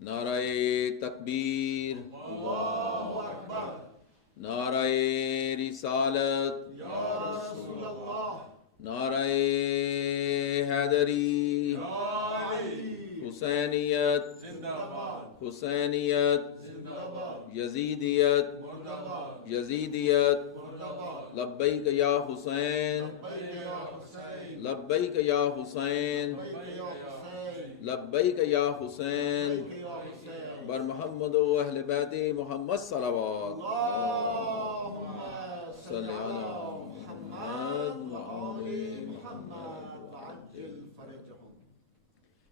नाराए तकबीर, अल्लाहु अकबर, नाराए रिसालत, या रसूल अल्लाह, नाराए हैदरी, हुसैनियत जिंदाबाद, हुसैनियत जिंदाबाद, यजीदियत मुर्दाबाद, यजीदियत मुर्दाबाद, लब्बैक या हुसैन, लब्बैक या हुसैन, लब्बैक या हुसैन, बर मोहम्मद व अहले बैत मोहम्मद सल्लल्लाहु अलैहि वसल्लम.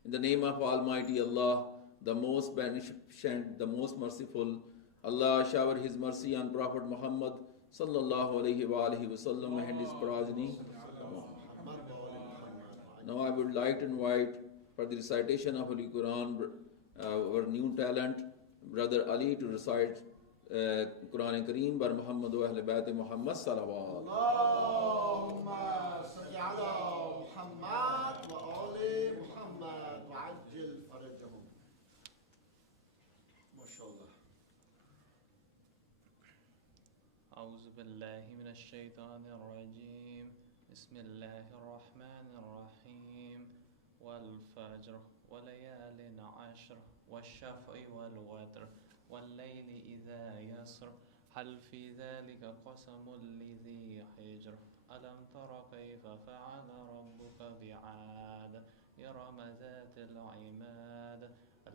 In the name of Almighty Allah, the most beneficent, the most merciful, Allah shower His mercy on Prophet Muhammad sallallahu alaihi wasallam and his progeny. Now I would like to invite for the recitation of Holy Quran our new talent, Brother Ali, to recite Quranic Kareem bar Muhammad wa Ahle Bayt Muhammad salawat. Allahumma salli ala Muhammad wa ali Muhammad wa ajil farajahum. MashaAllah. أعوذ بالله من الشيطان الرجيم. بسم الله الرحمن الرحيم. والفجر وليال عشر والشفع والوتر والليل إذا يسر هل في ذلك قسم لذي حجر ألم تر كيف فعل ربك بعاد إرم ذات العماد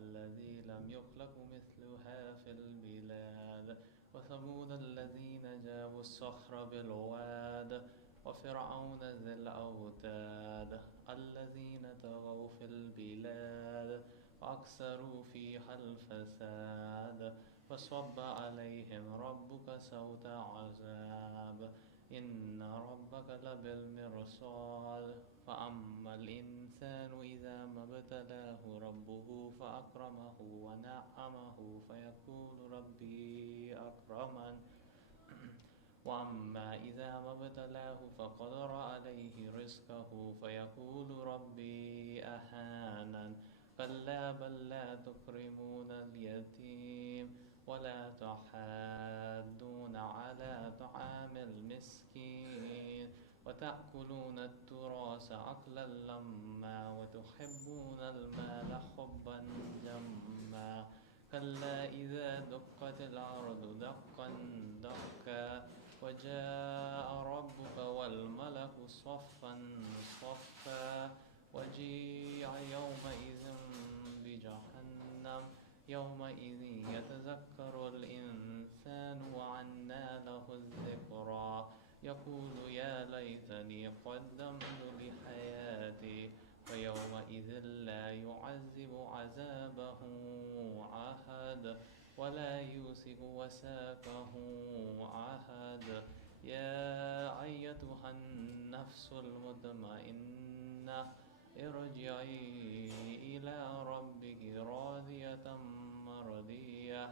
الذي لم يخلق مثلها في البلاد وثمود الذين جابوا الصخر بالواد وفرعون ذي الأوتاد الذين طغوا في البلاد وأكثروا فيها الفساد فصب عليهم ربك سوط عذاب إن ربك لبالمرصاد فأما الإنسان إذا ما ابتلاه ربه فأكرمه ونعمه فيقول ربي أكرمن وأما إذا ما ابتلاه فقدر عليه رزقه فيقول ربي أهانن كلا بل لا تكرمون اليتيم ولا تحاضون على طعام المسكين وتأكلون التراث أكلا لما وتحبون المال حبا جما كلا إذا دقت الأرض دقا دقا وجاء ربك والملك صفا صفا وجيء يومئذ بجهنم يومئذ يتذكر الإنسان وعنى له الذكرى يقول يا ليتني قدمت لحياتي فيومئذ لا يعذب عذابه أحد ولا يوثق وثاقه أحد يا أيتها النفس المطمئنة ارجعي إلى ربك راضية مرضية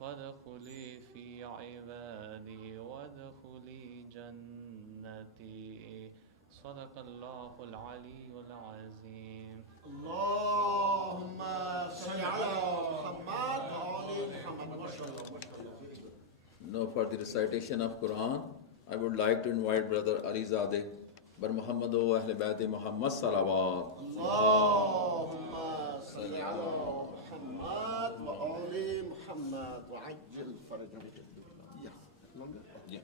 فادخلي في عبادي وادخلي جنتي صدق الله العلي العظيم. اللهم صل على محمد وعلى محمد. Now for the recitation of Quran, I would like to invite Brother Ali Zadeh bar Muhammad wa Ahle Bayt Muhammad salawat. Allahumma salli ala Muhammad wa ali Muhammad wa ajil farajahum. Yeah. Longer? Yeah.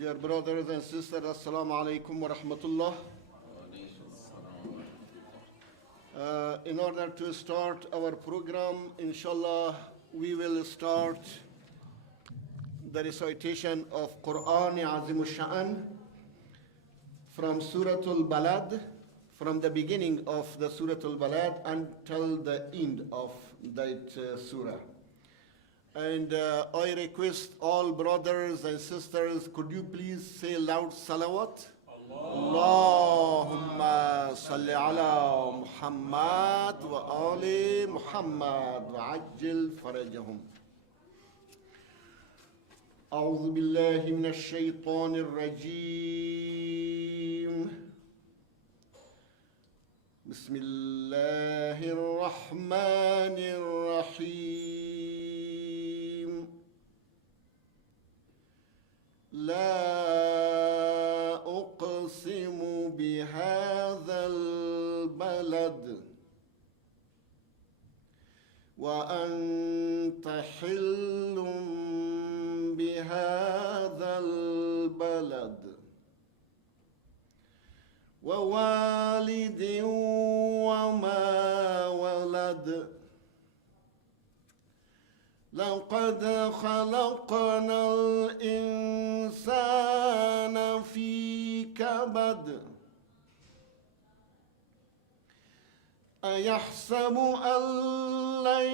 Dear brothers and sisters, Assalamu alaikum wa rahmatullah. In order to start our program, inshallah, we will start the recitation of Quran Azim al-Sha'an from Surah Al-Balad, from the beginning of the Surah Al-Balad until the end of that surah. And I request all brothers and sisters, could you please say loud salawat? Allahumma salli ala Muhammad wa ali Muhammad wa ajil farajahum. أعوذ بالله من الشيطان الرجيم. بسم الله الرحمن الرحيم. لا أقسم بهذا البلد وأنت حل بهذا البلد ووالد وما ولد لقد خلقنا الإنسان في كبد أيحسب أن لن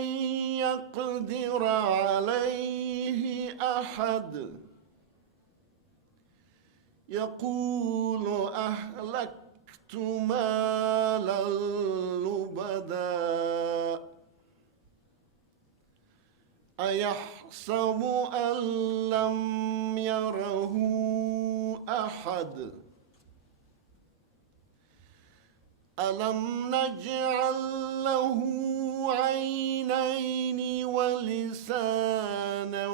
يقدر عليه أحد يقول أهلكت مالا لبدا أيحسب أن لم يره أحد ألم نجعل له عينين ولسانا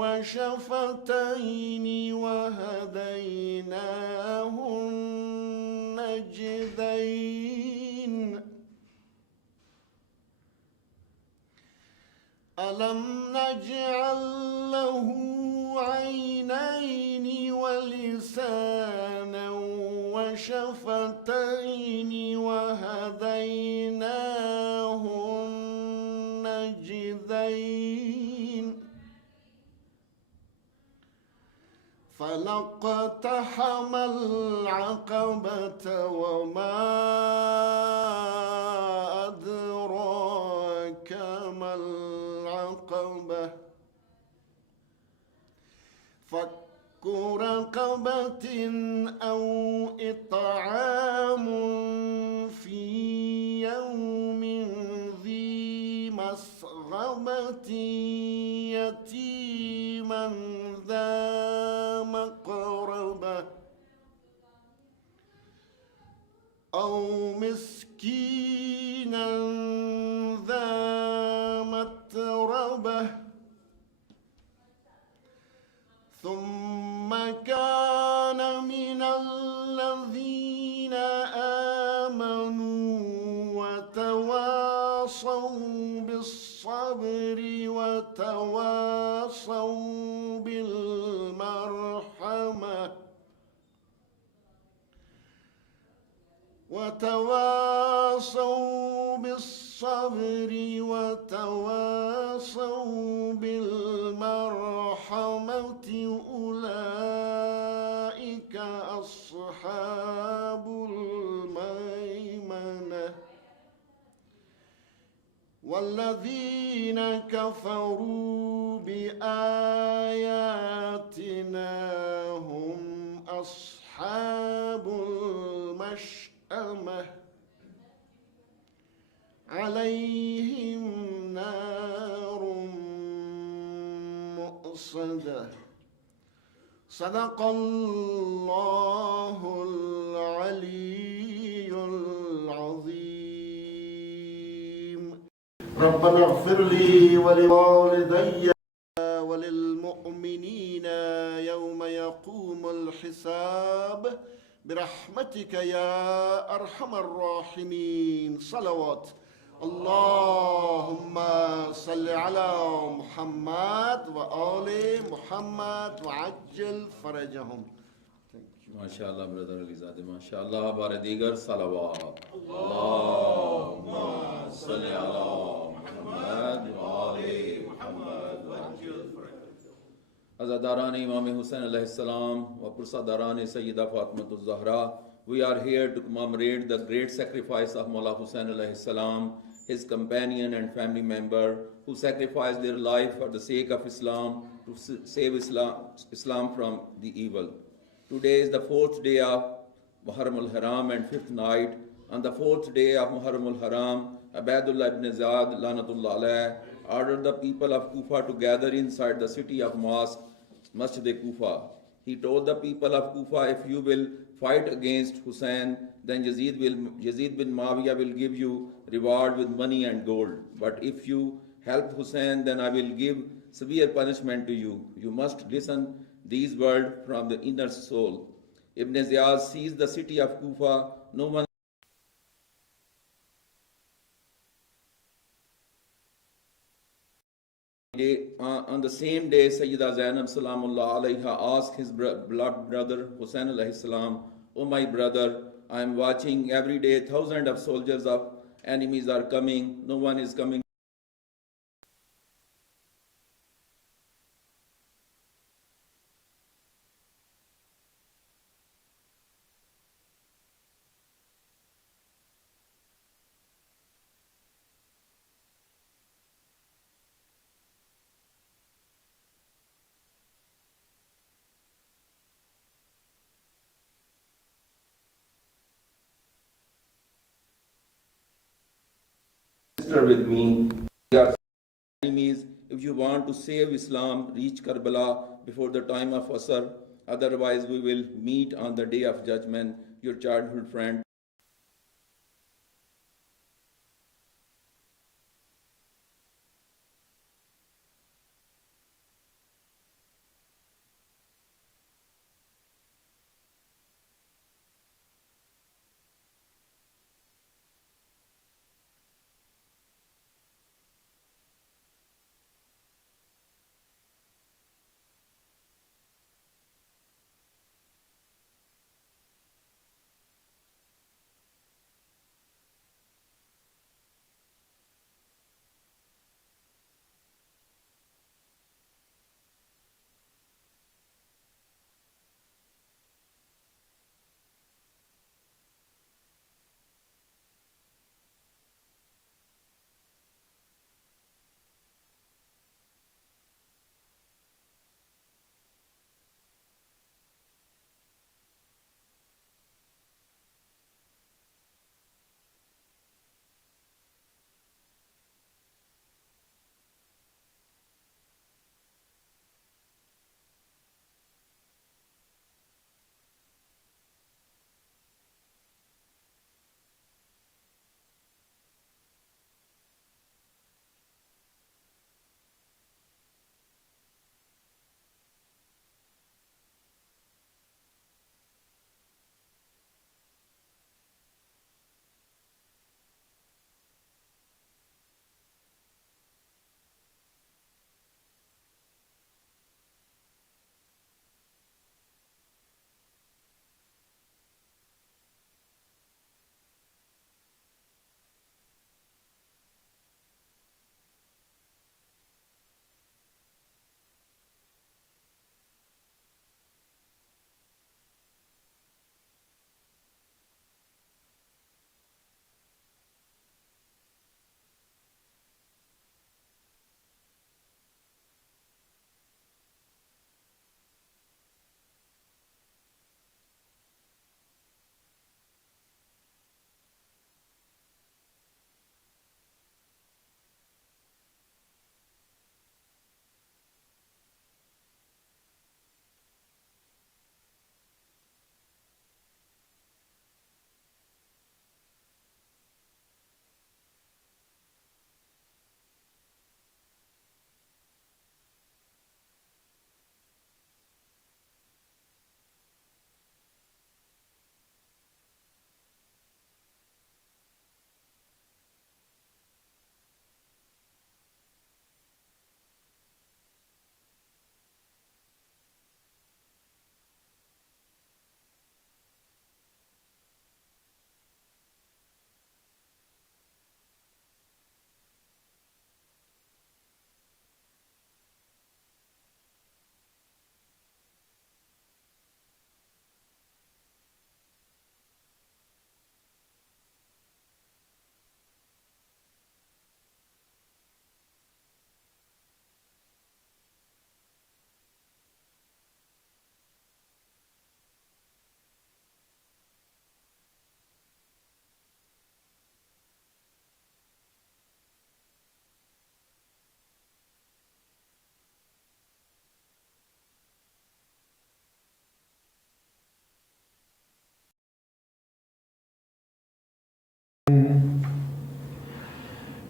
وشفتين وهديناه النجدين ألم نجعل له عينين ولسانا وشفتين وهديناه النجدين فلاقتحم العقبة وما أدراك ما العقبة فك رقبة أو إطعام في يوم ذي مسغبة يتيما ذا مقربة أو مسكينا ذا متربة ثم كان من الذين آمنوا وتواصوا بالصبر وتواصوا بالمرحمة وتواصوا بالصبر وتواصوا بالمرحمة أولئك أصحاب الميمنة والذين كفروا بآياتنا هم أصحاب المشأمة عليهم نار مؤصدة صدق الله العلي العظيم. ربنا اغفر لي ولوالدي وللمؤمنين يوم يقوم الحساب برحمتك يا أرحم الراحمين. صلوات. اللهم صل على محمد وآل محمد وعجل فرجهم. MashaAllah, brother Alizade, MashaAllah, Baradigar Salawat. Allahumma salli ala Muhammad wa ali Muhammad wa ajil farajahum. Azadarane Imam Hussain alayhi salam wa Pursadarane Sayyida Fatimatul Zahra, we are here to commemorate the great sacrifice of Maula Hussain alayhi salam, his companion and family member, who sacrificed their life for the sake of Islam to save Islam from the evil. Today is the fourth day of Muharram al-Haram and fifth night. On the fourth day of Muharram al-Haram, Abdullah ibn Ziyad, Lanatullah alayh, ordered the people of Kufa to gather inside the city of mosque, Masjid-e-Kufa. He told the people of Kufa, if you will fight against Hussein, then Yazid bin Muawiyah will give you reward with money and gold. But if you help Hussein, then I will give severe punishment to you. You must listen these words from the inner soul. Ibn Ziyad seized the city of Kufa. No one on the same day, Sayyida Zainab Salamullah alayha asked his blood brother Hussein alayhi salam, "Oh my brother, I am watching every day thousands of soldiers of enemies are coming. No one is coming." With me, we are enemies. If you want to save Islam, reach Karbala before the time of Asr. Otherwise, we will meet on the day of judgment. Your childhood friend.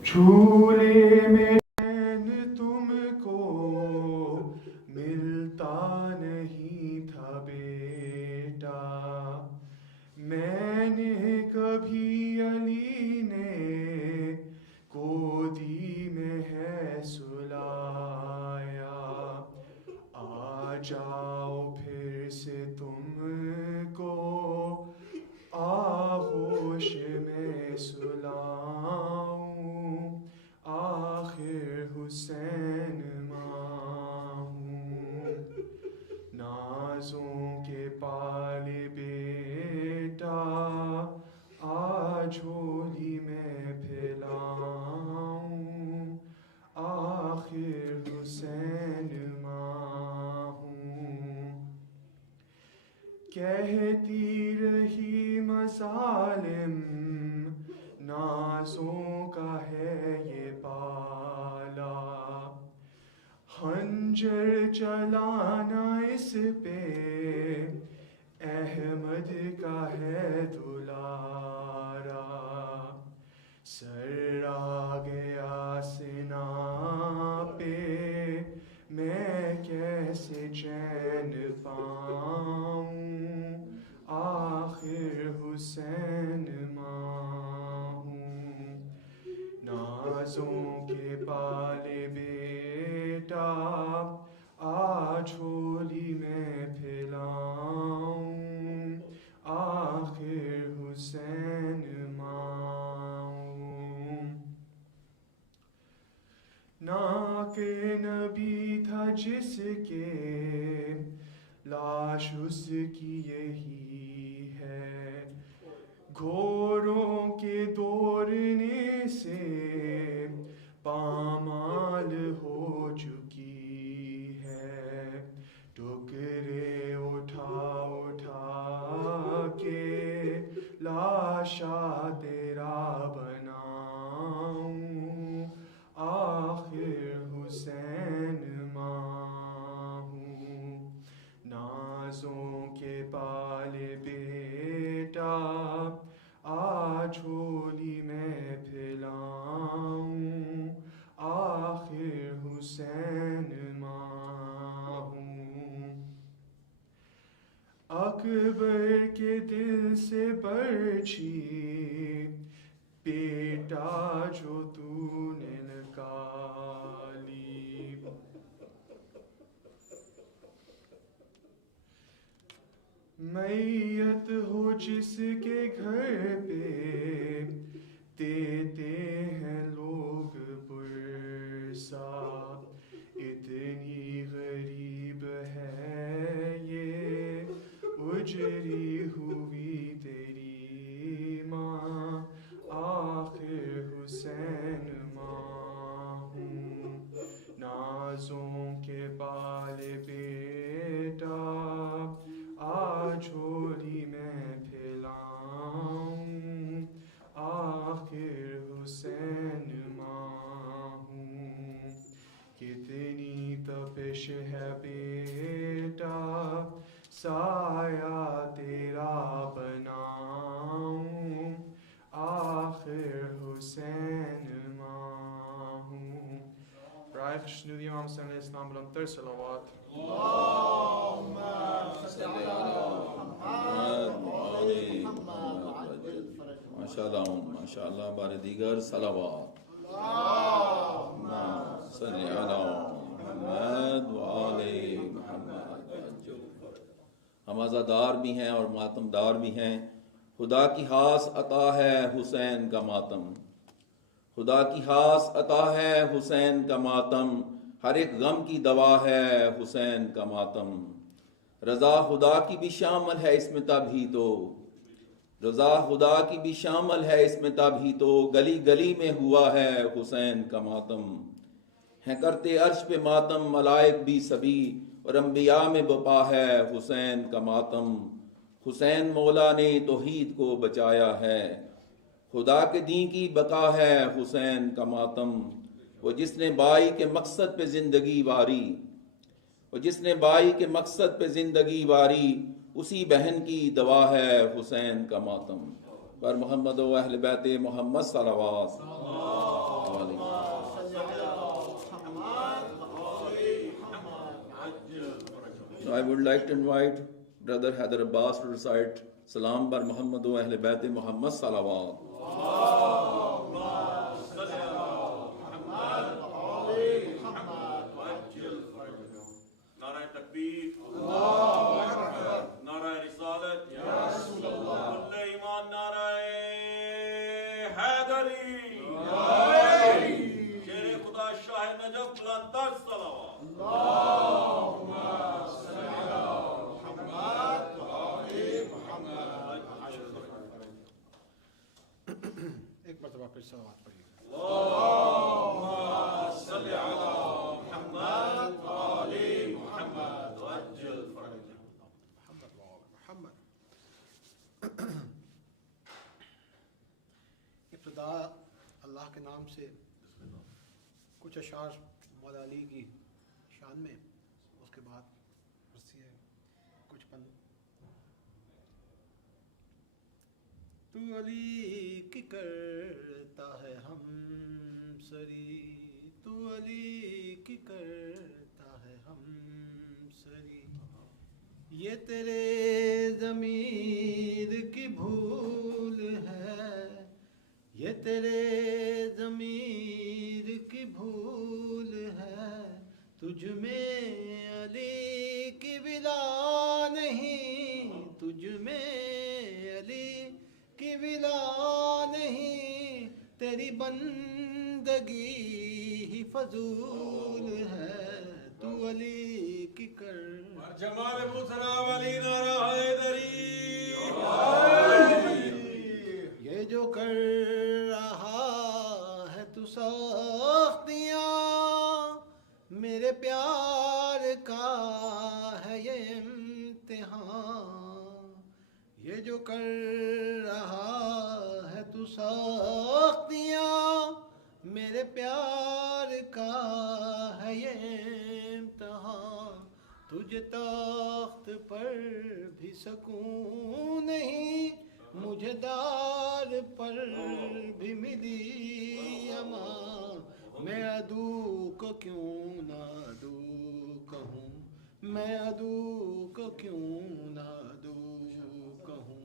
جھولے میں تم کو ملتا نہیں تھا بیٹا، میں نے کبھی علی نے گودی میں ہے سلایا، آ جاؤ پھر سے تم کو آغوش میں سلاؤں، آخر حسین ماں ہوں، نازوں کے پال بیٹا آ جھولی میں پھیلاؤں، آخر حسین ماں ہوں، کہتی رہی مظالم نازوں کا ہے یہ پالا، خنجر چلانا اس پہ احمد کا ہے دلارا، سر آ گیا سنا پہ میں کیسے چین پاؤں، آخر حسین ماں ہوں، نازوں کے پال بیٹا آ جھولی میں پھیلاؤں، آخر حسین ماں ہوں، ناک نبی تھا جس کے لاش اس کی یہی ہے، گھوڑوں کے دوڑنے سے پامال ہو چکی ہے، ٹکڑے اٹھا اٹھا کے لاشا تیرا بناؤں، آخر حسین ماں ہوں، نازوں کے پال بیٹا آ جھولی میں پھیلاؤں، آخر حسین ماں ہوں، اکبر کے دل سے برچھی بیٹا جو تو نے نکالی، میت ہو جس کے گھر پہ دیتے ہیں لوگ پرسا، اتنی غریب ہے یہ اجری ہوئی تیری ماں، آخر حسین ماں ہوں، نازوں کے پال بیٹا آ جھولی میں پھیلاؤں، آخر حسین ماں ہوں، کتنی تپش ہے بیٹا سایہ تیرا بناؤں، آخر حسین ماں ہوں، برائے خوشنودی امام صلی اللہ علیہ وسلم بلندتر صلوات، ماشاء اللہ ماشاء اللہ، بار دیگر صلوات، صلی علی محمد وآل محمد۔ ہم عزادار بھی ہیں اور ماتم دار بھی ہیں، خدا کی خاص عطا ہے حسین کا ماتم، خدا کی خاص عطا ہے حسین کا ماتم، ہر ایک غم کی دوا ہے حسین کا ماتم، رضا خدا کی بھی شامل ہے اس میں تبھی تو، رضا خدا کی بھی شامل ہے اس میں تبھی تو، گلی گلی میں ہوا ہے حسین کا ماتم، ہیں کرتے عرش پہ ماتم ملائک بھی سبھی، اور انبیاء میں بپا ہے حسین کا ماتم، حسین مولا نے توحید کو بچایا ہے، خدا کے دین کی بقا ہے حسین کا ماتم، وہ جس نے بائی کے مقصد پہ زندگی واری، وہ جس نے بائی کے مقصد پہ زندگی واری، اسی بہن کی دوا ہے حسین کا ماتم، بر محمد و اہل بیت محمد صلوات. Now I would like to invite Brother Haider Abbas to recite Salam bar Muhammad wa Ahl Bayt Muhammad Salawat. Nara Takbir, Nara Risalat, Kulle Iman Nara Haidari, Sher Khuda Shah Najaf Bulantar Salawat. ایک مرتبہ پھر صلوات پڑھیے. اللهم صل على محمد وآل محمد وعجل فرجهم. محمد وآل محمد. ابتدا اللہ کے نام سے کچھ اشعار مولا علی کی شان میں، اس کے بعد کچھ پن. تو علی کی کرتا ہے ہم سری، تو علی کی کرتا ہے ہم سری، یہ تیرے ضمیر کی بھول ہے، یہ تیرے ضمیر کی بھول ہے، تجھ میں علی کی ولا نہیں، تجھ میں علی کی ولا نہیں، تیری بندگی ہی فضول ہے، تو علی کی کر. جمال بوسرا ولی نارا حیدری. یہ جو کر رہا ہے تو سختیاں، میرے پیار کا ہے یہ امتحان، یہ جو کر رہا ہے تو سختیاں، میرے پیار کا ہے یہ امتحان، تجھے تخت پر بھی سکون نہیں، مجھے دار پر بھی ملی امان، میں عدو کو کیوں نہ عدو کہوں، میں عدو کو کیوں نہ عدو کہوں،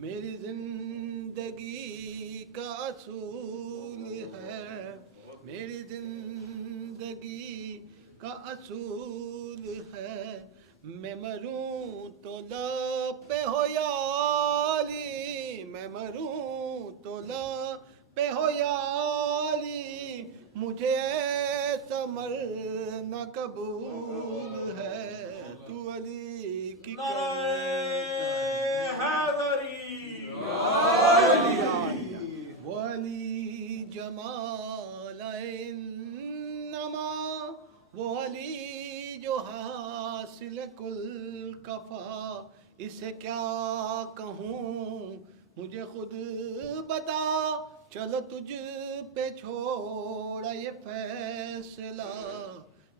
میری زندگی کا اصول ہے، میری زندگی کا اصول ہے، میں مروں تو لب پہ ہو یا علی، میں مروں تو لب پہ ہو یا علی، مجھے ایسا مرنا قبول ہے، تو علی کی وہ علی جمال انما، وہ علی جو حاصل کل کفا، اسے کیا کہوں مجھے خود بتا، چلو تجھ پہ چھوڑا یہ فیصلہ،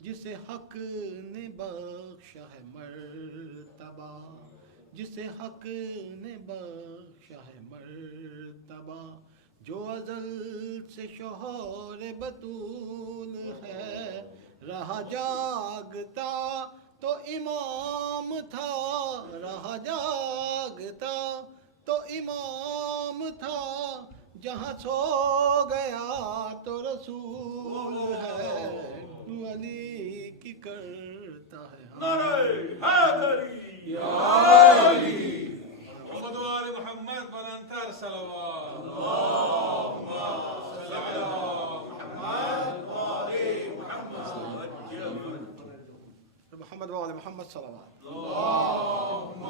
جسے حق نے بخشا ہے مرتبہ، جسے حق نے بخشا ہے مرتبہ، جو ازل سے شوہر بطول ہے، رہا جاگتا تو امام تھا، رہا جاگتا تو امام تھا، جہاں سو گیا تو رسول ہے، تو علی کی کرتا ہے نعرہ حیدری یا علی. محمد وآل محمد بلندتر صلوات. اللهم صل على محمد وآل محمد. محمد وآل محمد صلوات. اللهم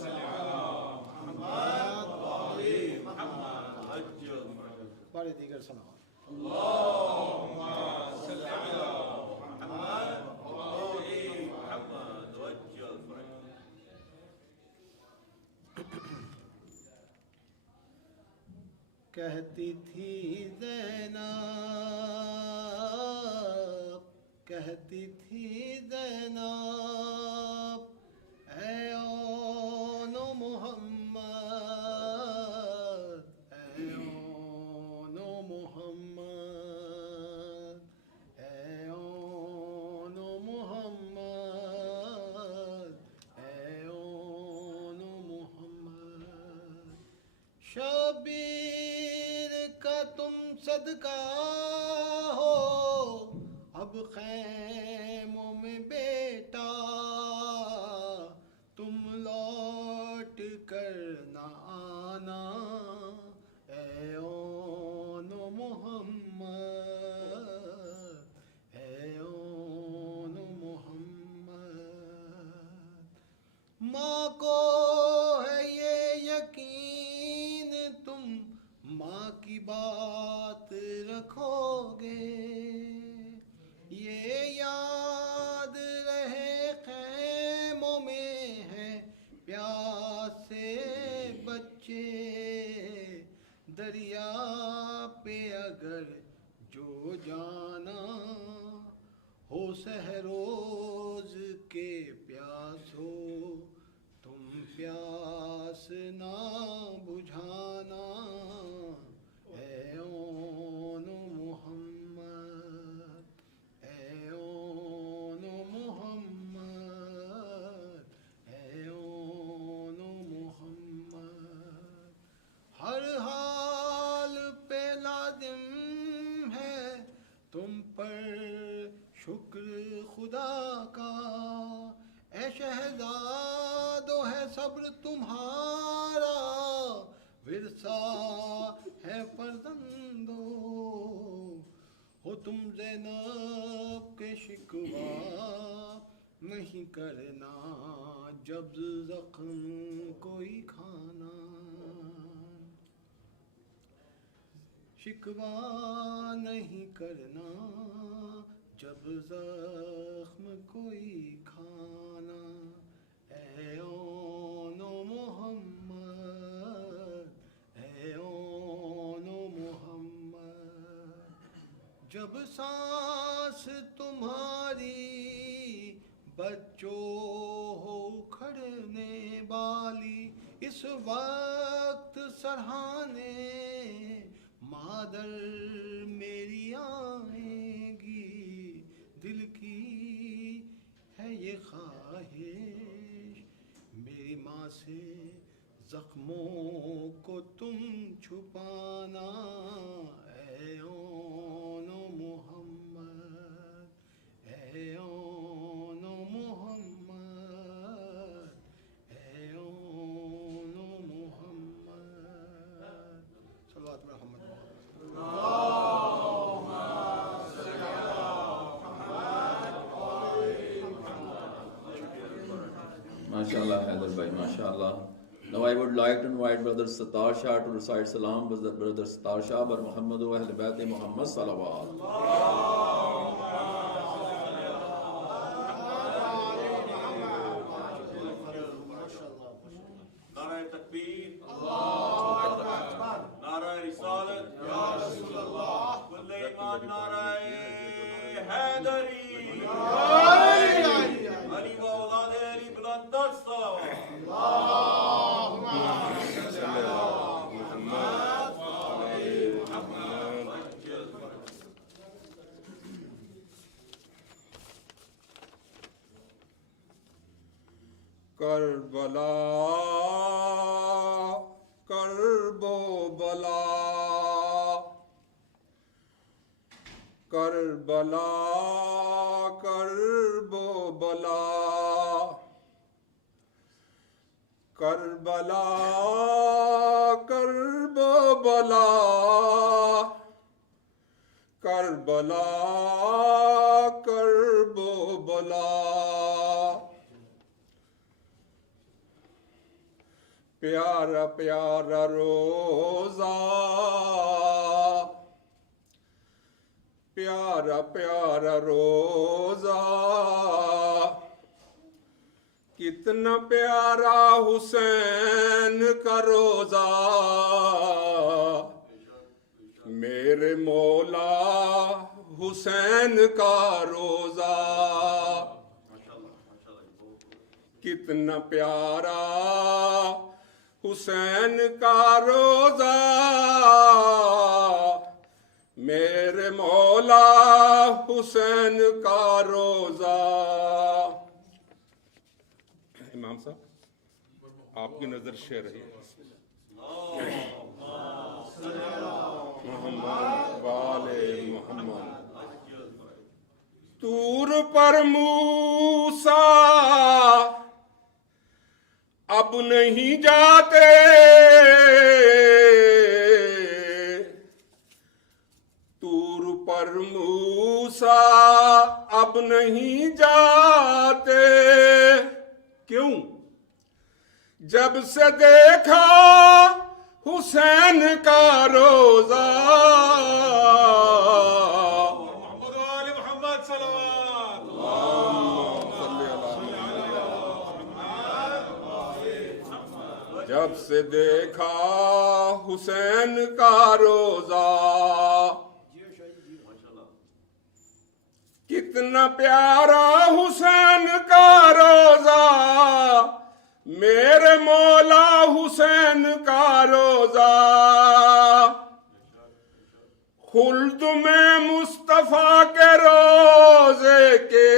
صل على محمد وآل محمد. بڑے دیگر صلوات. اللهم صل على محمد وآل محمد وجل فرج. کہتی تھی زینب، کہتی تھی زینب، اے اون محمد، صدقہ ہو اب خیموں میں بیٹا، تم لوٹ کر نہ آنا اے اون محمد، اے اون محمد۔ ماں کو ہے یہ یقین تم ماں کی بات رکھو گے، یہ یاد رہے خیموں میں ہے پیاسے بچے، دریا پہ اگر جو جانا ہو سحروز کے پیاس ہو، تم پیاس نہ بجھانا اے اون محمد، اے اون محمد، اے اون محمد۔ ہر حال پہ لازم ہے تم پر شکر خدا کا، اے شہزادو ہے صبر تمہارا، ورثہ ہے فرزندو، ہو تم زینب کے شکوہ نہیں کرنا جب زخم کوئی کھانا، شکوہ نہیں کرنا جب زخم کوئی کھانا، اے اون محمد، اے اون محمد۔ جب سانس تمہاری بچوں ہو کھڑنے والی، اس وقت سرہانے مادر میری آئیں گی، دل کی ہے یہ خواہش میری ماں سے زخموں کو تم چھپانا، اے اون محمد، اے اون محمد، اے اون محمد۔ صلوات محمد۔ MashaAllah, Haider bhai, MashaAllah. Now I would like to invite Brother Sattar Shah to recite Salam. Brother Sattar Shah bar Muhammad wa Ahl Bayt Muhammad Salawat. نعرہ تکبیر، نعرہ رسالت، کل ایمان، نعرہ حیدری، علی و اولاد علی بلند تر صلوات۔ کربلا کرب و بلا، کربلا کرب و بلا، کربلا کرب و بلا، کربلا کرب و بلا۔ پیارا پیارا روزہ، پیارا پیارا روزہ، کتنا پیارا حسین کا روزہ، میرے مولا حسین کا روزہ، کتنا پیارا حسین کا روزہ، میرے مولا حسین کا روزہ۔ امام صاحب آپ کی نظر شیر رہی ہے۔ محمد والے محمد. طور پر موسیٰ اب نہیں جاتے، طور پر موسیٰ اب نہیں جاتے. کیوں؟ جب سے دیکھا حسین کا روزہ. محمد وآل محمد صلوات. جب سے دیکھا حسین کا روزہ، کتنا پیارا حسین کا روزہ، میرے مولا حسین کا روزہ. خلد میں مصطفیٰ کے روزے کے،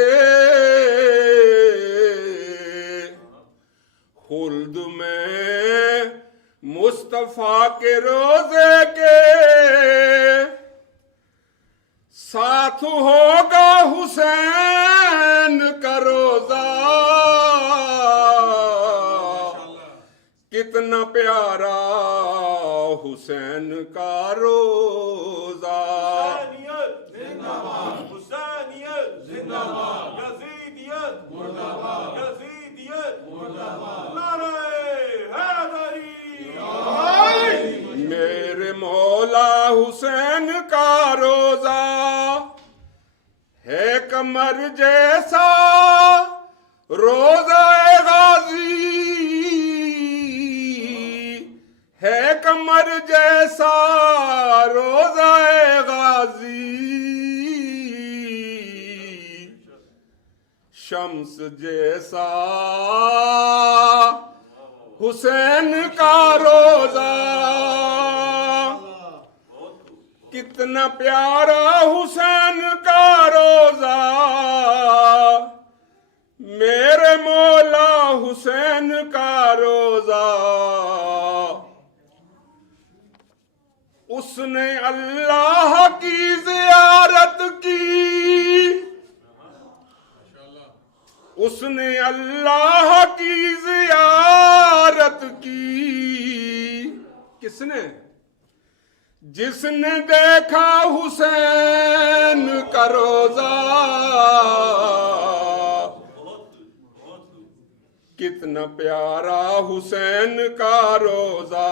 خلد میں مصطفیٰ کے روزے کے، ساتھ ہوگا حسین کا روزہ. کتنا پیارا حسین کا روزہ. حسینیت زندہ باد، حسینیت زندہ باد، یزیدیت مردہ باد، یزیدیت مردہ باد. نعرہ حیدری. میرے مولا حسین کا روزہ ہے قمر جیسا روزہ غازی، ہے قمر جیسا روزہ غازی. شمس جیسا حسین کا روزہ. کتنا پیارا حسین کا روزہ، میرے مولا حسین کا روزہ. اس نے اللہ کی زیارت کی، اس نے اللہ کی زیارت کی. کس نے؟ جس نے دیکھا حسین کا روزہ. کتنا پیارا حسین کا روزہ.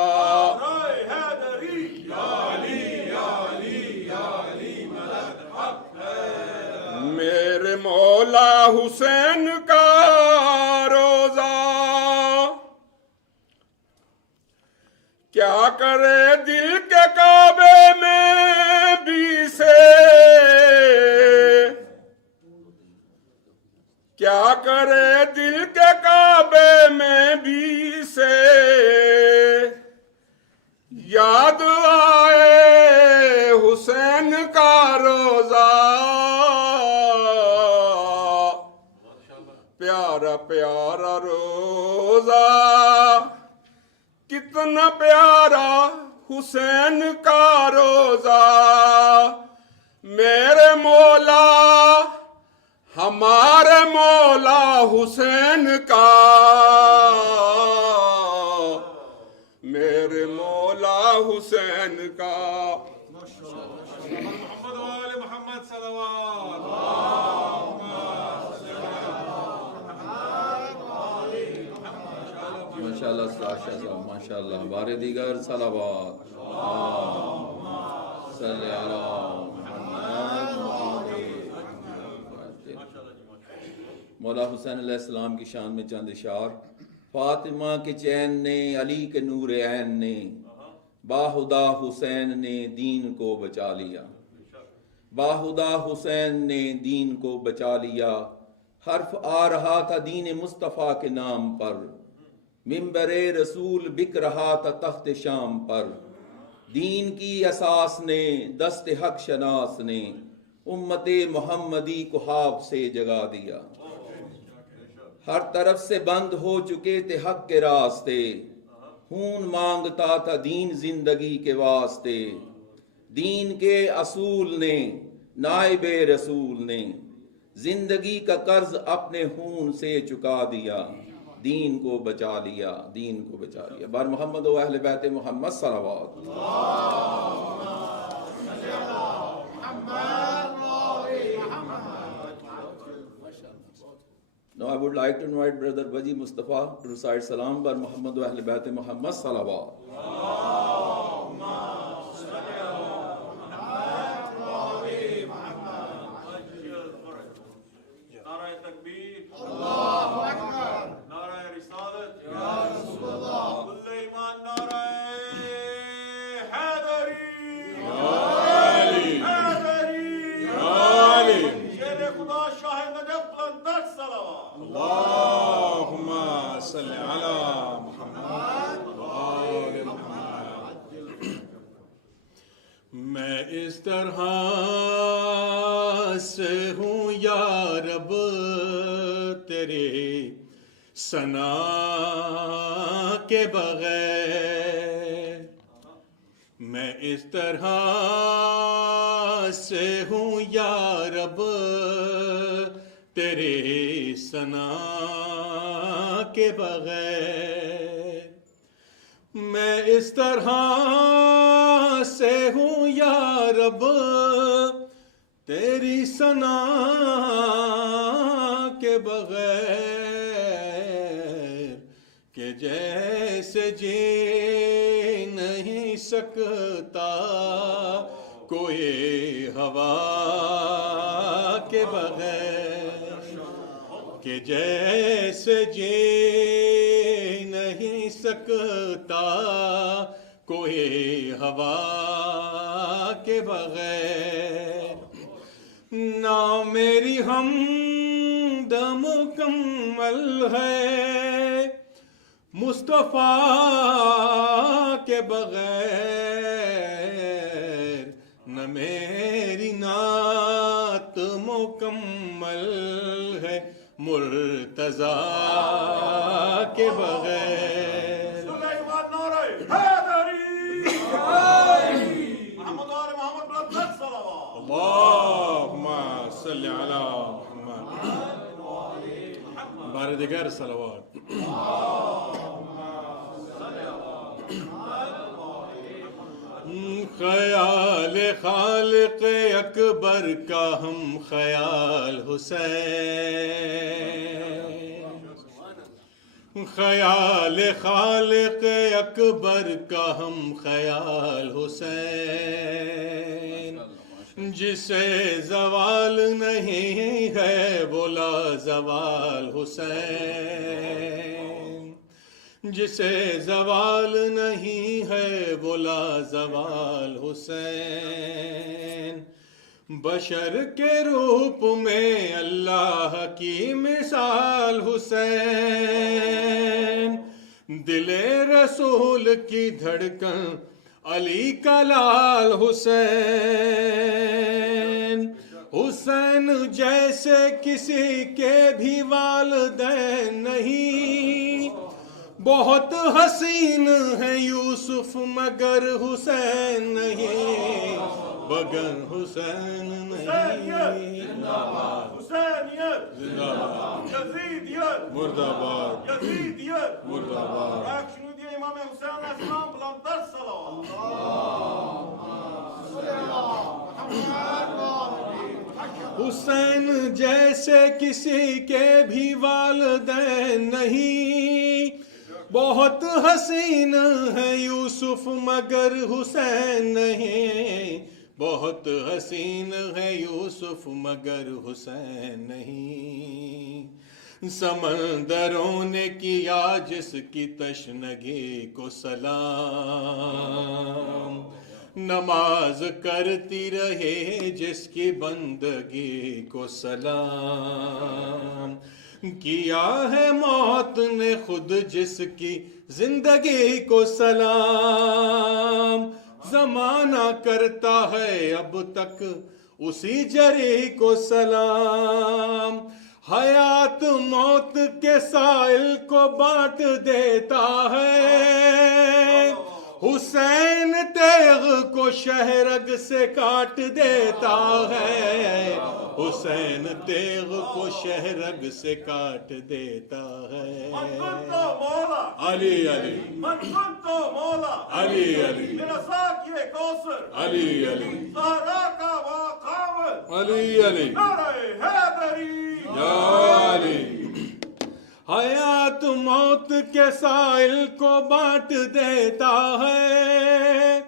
میرے مولا حسین کا روزہ. کیا کرے دل کے کعبے میں بھی سے، کیا کرے دل کے کعبے میں بھی سے، یاد آئے حسین کا روزہ. پیارا پیارا روزہ، کتنا پیارا حسین کا روزہ. میرے مولا ہمارے مولا حسین کا، میرے مولا حسین کا. محمد وآل محمد صلوات. ماشاءاللہ شاہ صاحب ماشاءاللہ. بارے دیگر صلوات. صلی علی محمد. مولا حسین علیہ السلام کی شان میں چند اشعار. فاطمہ کے چین نے، علی کے نور عین نے، باہدا حسین نے دین کو بچا لیا. باہدا حسین نے دین کو بچا لیا. حرف آ رہا تھا دین مصطفیٰ کے نام پر، منبر رسول بک رہا تھا تخت شام پر. دین کی اساس نے، دست حق شناس نے، امت محمدی کو خواب سے جگا دیا. ہر طرف سے بند ہو چکے تھے حق کے راستے، خون مانگتا تھا دین زندگی کے واسطے، دین کے اصول نے نائب رسول نے زندگی کا قرض اپنے خون سے چکا دیا، دین کو بچا لیا، دین کو بچا لیا۔ بار محمد و اہل بیت محمد صلوات۔ Now I would like to invite Brother Baji Mustafa to recite Salam bar Muhammad wa Ahl Bayt Muhammad Salawat. Nara Takbir, Allahu Akbar, Nara Risalat, Ya Rasulullah, Kulle Iman Nara Haidari, Haidari, Sher Khuda Shah Najaf Plantar Salawat. Allahumma salli ala Muhammad wa ali Muhammad. میں اس طرح سے ہوں یا رب تیرے ثنا کے بغیر، میں اس طرح سے ہوں یا رب تیرے ثنا کے بغیر، میں اس طرح سے ہوں یا رب تیری ثنا کے بغیر، کہ جیسے جی نہیں سکتا کوئی ہوا کے بغیر، کہ جیسے جی نہیں سکتا کوئی ہوا کے بغیر، نہ میری حمد مکمل ہے مصطفیٰ کے بغیر، نہ میری نعت مکمل ہے مرتضیٰ کے بغیر۔ Sulaiman Nara Haidari, Muhammad wa Muhammad Plantar Salawat. اللهم صل على محمد بار دیگر صلوات۔ خیال خالق اکبر کا ہم خیال حسین، خیال خالق اکبر کا ہم خیال حسین، جسے زوال نہیں ہے وہ لا زوال حسین، جسے زوال نہیں ہے وہ لا زوال حسین، بشر کے روپ میں اللہ کی مثال حسین، دل رسول کی دھڑکن علی کا لال حسین، حسین جیسے کسی کے بھی والدین نہیں، بہت حسین ہے یوسف مگر حسین نہیں، بگر حسین نہیں۔ حسینیت زندہ باد، یزیدیت مرد آباد، یزیدیت مرد آباد۔ راک شنو دیے امام حسین علیہ السلام بلندر صلوات۔ حسین جیسے کسی کے بھی والدین نہیں، بہت حسین ہے یوسف مگر حسین نہیں، بہت حسین ہے یوسف مگر حسین نہیں، سمندروں نے کیا جس کی تشنگی کو سلام، نماز کرتی رہے جس کی بندگی کو سلام، کیا ہے موت نے خود جس کی زندگی کو سلام، زمانہ کرتا ہے اب تک اسی جری کو سلام، حیات موت کے سائل کو بانٹ دیتا ہے، حسین تیغ کو شہرگ سے کاٹ دیتا ہے، حسین تیغ کو شہرگ سے کاٹ دیتا ہے۔ من کنتو مولا علی علی من کنتو مولا علی علی میرا ساقی کوثر علی علی زہرا کا واقعہ علی علی نعرہ حیدری یا علی۔ حیات موت کے سائل کو بانٹ دیتا ہے،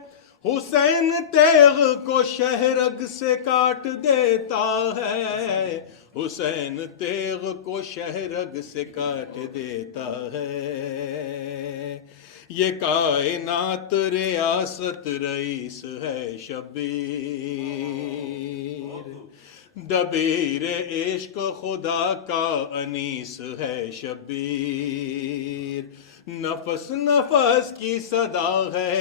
حسین تیغ کو شہرگ سے کاٹ دیتا ہے، حسین تیغ کو شہرگ سے کاٹ دیتا ہے۔ یہ کائنات ریاست رئیس ہے شبیر، دبیر عشق خدا کا انیس ہے شبیر، نفس نفس کی صدا ہے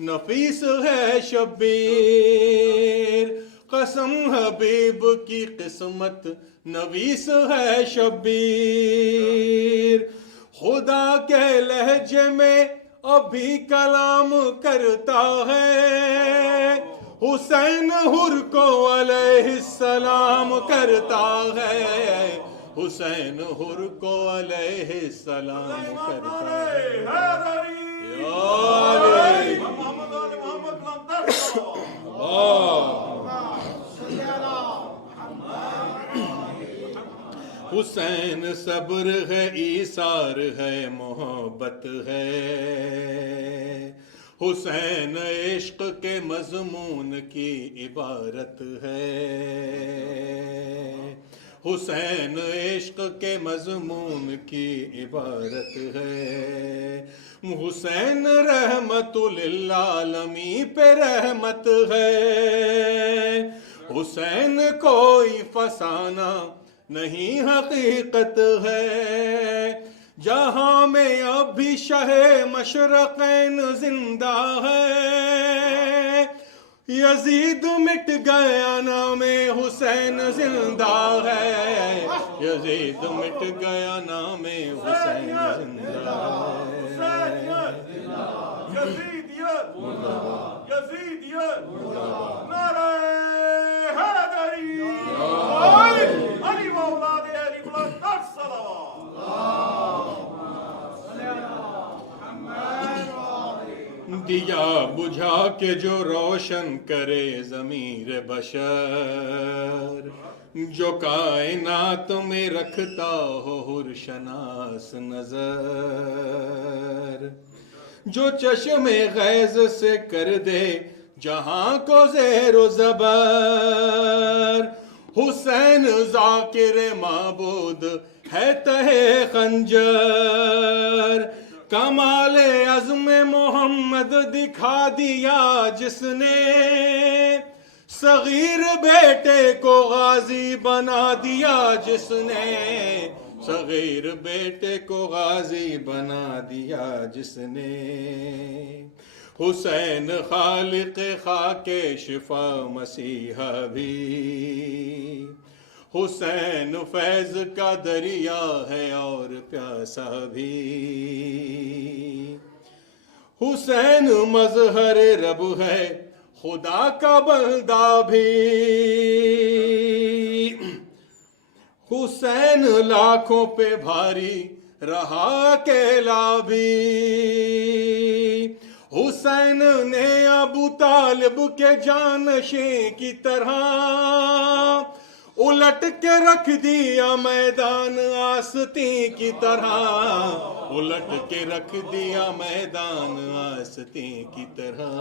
نفیس ہے شبیر، قسم حبیب کی قسمت نویس ہے شبیر، خدا کے لہجے میں ابھی کلام کرتا ہے، حسین حر کو علیہ السلام کرتا ہے، حسین حر کو علیہ السلام کرتا ہے۔ حیدری یا علی محمد علی محمد لنتر حسین صبر ہے ایثار ہے محبت ہے، حسین عشق کے مضمون کی عبارت ہے، حسین عشق کے مضمون کی عبارت ہے، حسین رحمت للعالمین پہ رحمت ہے، حسین کوئی فسانہ نہیں حقیقت ہے، جہاں میں اب بھی شہ مشرقین زندہ ہے، یزید مٹ گیا نام حسین زندہ ہے، یزید مٹ گیا نام حسین زندہ ہے۔ یزیدیت یزیدیت نعرہ حیدری علی و اولاد علی بلند صلوات۔ دیا بجھا کے جو روشن کرے ضمیر بشر، جو کائنات میں رکھتا ہو حرشناس نظر، جو چشم غیظ سے کر دے جہاں کو زیر و زبر، حسین ذاکر معبود ہے تہ خنجر، کمال عزم محمد دکھا دیا جس نے، صغیر بیٹے کو غازی بنا دیا جس نے، صغیر بیٹے کو غازی بنا دیا جس نے، حسین خالق خاک شفا مسیحا بھی، حسین فیض کا دریا ہے اور پیاسا بھی، حسین مظہر رب ہے خدا کا بندہ بھی، حسین لاکھوں پہ بھاری رہا اکیلا بھی، حسین نے ابو طالب کے جانشیں کی طرح الٹ کے رکھ دیا میدان آستین کی طرح، الٹ کے رکھ دیا میدان آستین کی طرح،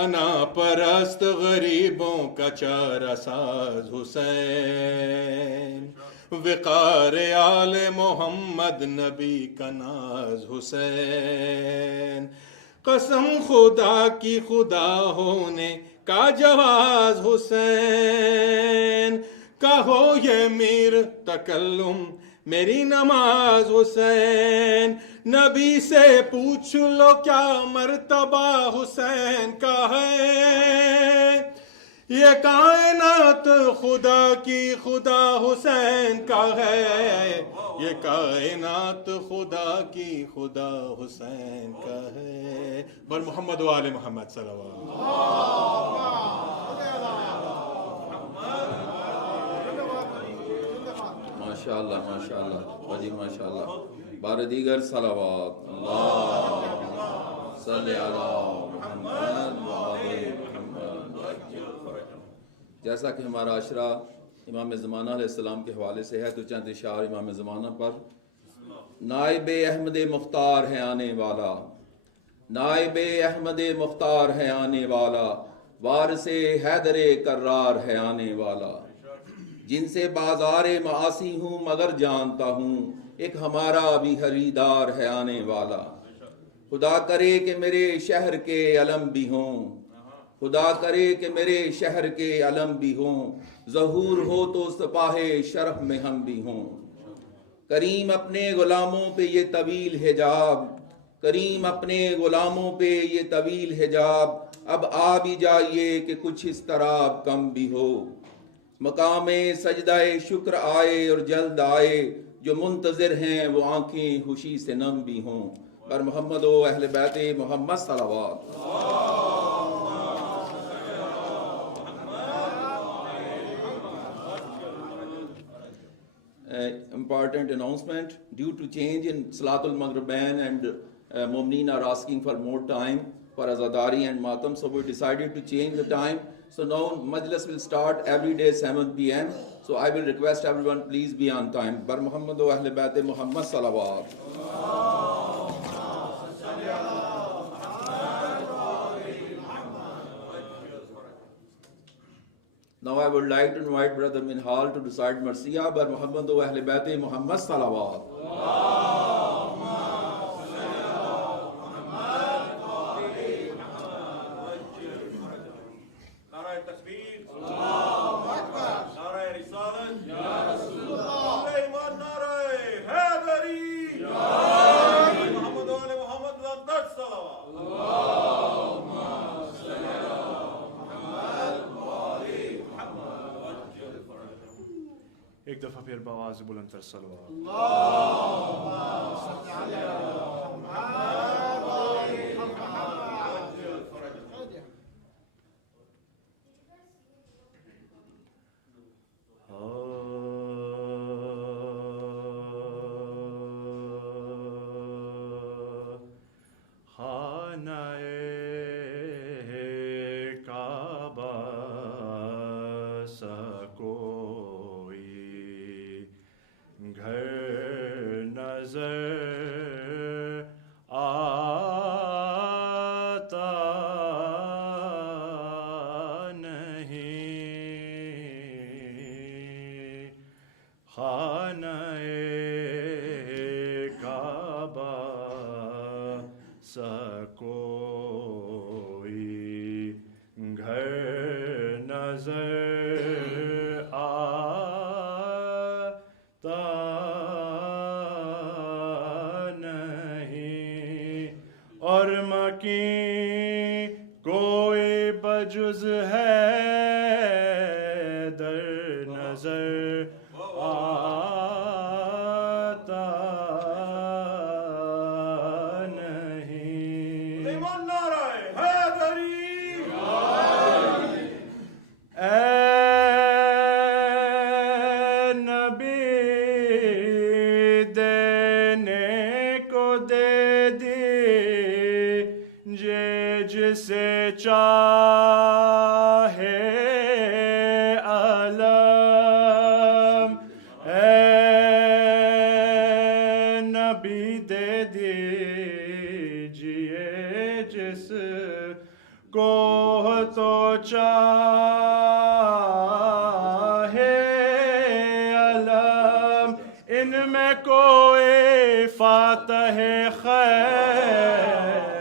انا پرست غریبوں کا چارہ ساز حسین، وقار آل محمد نبی کا ناز حسین، قسم خدا کی خدا ہونے کا جواز حسین، کہو یہ میر تکلم میری نماز حسین، نبی سے پوچھ لو کیا مرتبہ حسین کا ہے، یہ کائنات خدا کی خدا حسین کا ہے، یہ کائنات خدا کی خدا حسین کا ہے. بر محمد و آل محمد صلوات. ماشاءاللہ ماشاءاللہ حاجی ماشاءاللہ. بار دیگر صلوات. اللہم صلی علی محمد و آل محمد. جیسا کہ ہمارا عشرہ امام زمانہ علیہ السلام کے حوالے سے ہے تو چند اشعار امام زمانہ پر. نائب احمد مختار ہے آنے والا، نائب احمد مختار ہے آنے والا، وارث حیدر کرار ہے آنے والا. جن سے بازار معاصی ہوں مگر جانتا ہوں، ایک ہمارا بھی خریدار ہے آنے والا. خدا کرے کہ میرے شہر کے علم بھی ہوں، خدا کرے کہ میرے شہر کے علم بھی ہوں، ظہور ہو تو سپاہ شرف میں ہم بھی ہوں. کریم اپنے غلاموں پہ یہ طویل حجاب، کریم اپنے غلاموں پہ یہ طویل حجاب، اب آ بھی جائیے کہ کچھ اس طرح کم بھی ہو. مقام سجدہ شکر آئے اور جلد آئے، جو منتظر ہیں وہ آنکھیں خوشی سے نم بھی ہوں. پر محمد و اہل بیت محمد صلوات. Important announcement: due to change in Salatul Maghribain and Mu'mineen are asking for more time for Azadari and Matam, so we decided to change the time. So now Majlis will start every day 7 p.m. So I will request everyone please be on time. Bar Muhammad wa Ahl Bayt Muhammad Salawat. Now I would like to invite Brother Minhal to recite Marsiya. Bar Muhammad wa Ahl Bayt Muhammad Salawat. ایک دفعہ پھر بآواز بلند تر صلوات. کوئی بجز ہے در نظر آتا نہیں. اے نبی دینے کو دے دیجئے جسے چاہے علم. اے نبی دے دیجئے جس کو تو چاہے علم. ان میں کوئی فاتح خیر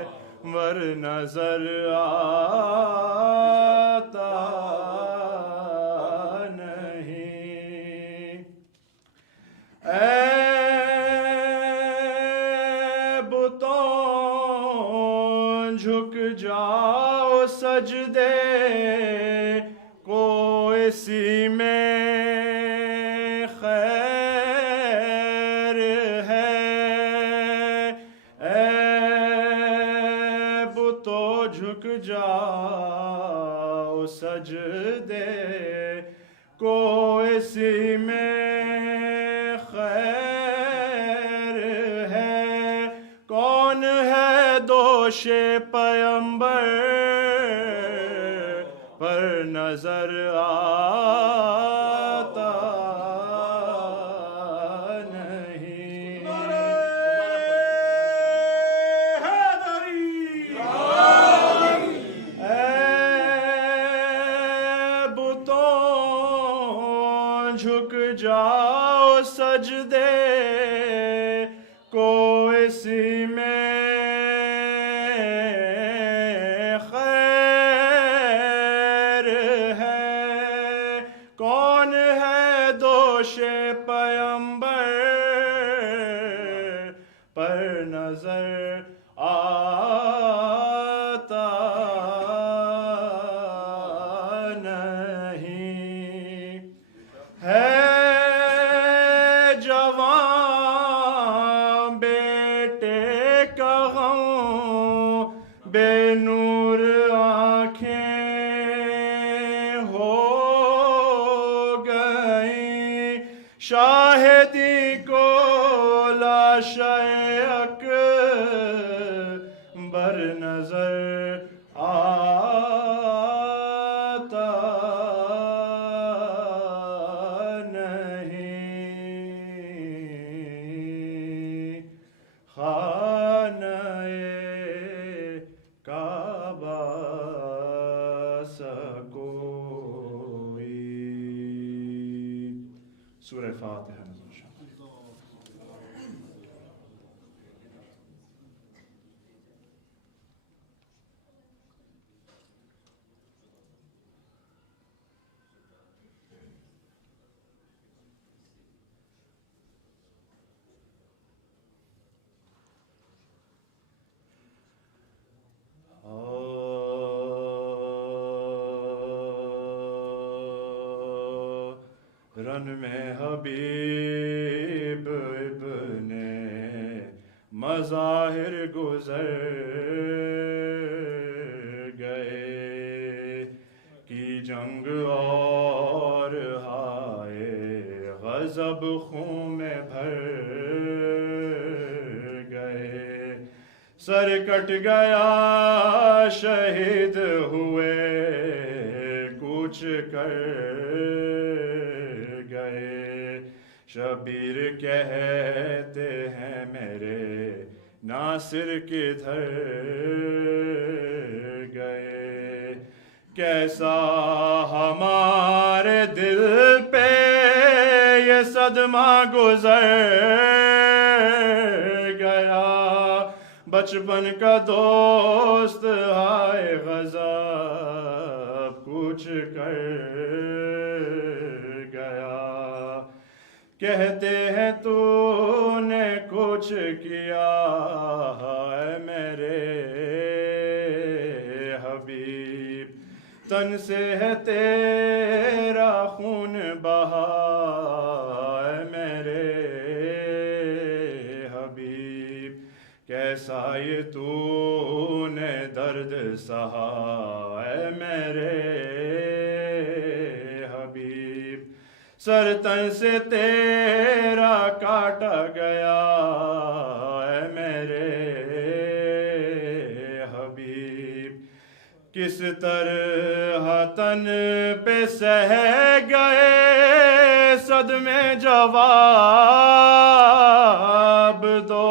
ور نظر آتا نہیں. اے بتوں جھک جاؤ سجدے اسی میں خیر ہے، اے بتو جھک جاؤ سجدے کو، اسی میں خیر ہے، کون ہے دوش پیمبر پر نظر آتا نہیں، اے بتوں جھک جاؤ سجدے کو، اسی میں خیر ہے، کون ہے دوش پیمبر پر نظر آتا نہیں، ہے جوان بیٹے کا غم، بے نور آنکھیں ہو گئیں، شاہدی کو لاش اکبر نظر آتا نہیں، خانہ کعبہ سا کوئی. سورہ فاتحہ. رن میں حبیب ابن مظاہر گزر گئے، کی جنگ اور ہائے غضب خون میں بھر گئے، سر کٹ گیا شہید ہوئے کوچ کر گئے، شبیر کہتے ہیں میرے ناصر کدھر گئے، کیسا ہمارے دل پہ یہ صدمہ گزر گیا، بچپن کا دوست ہائے غضب کچھ کر گیا، کہتے ہیں تو نے کچھ کیا ہے میرے حبیب، تن سے ہے تیرا خون بہا ہے میرے حبیب، کیسا یہ تو نے درد سہا ہے میرے حبیب، سر تن سے تیرا کاٹا گیا ہے میرے حبیب، کس طرح تن پہ سہ گئے صدمے، جواب دو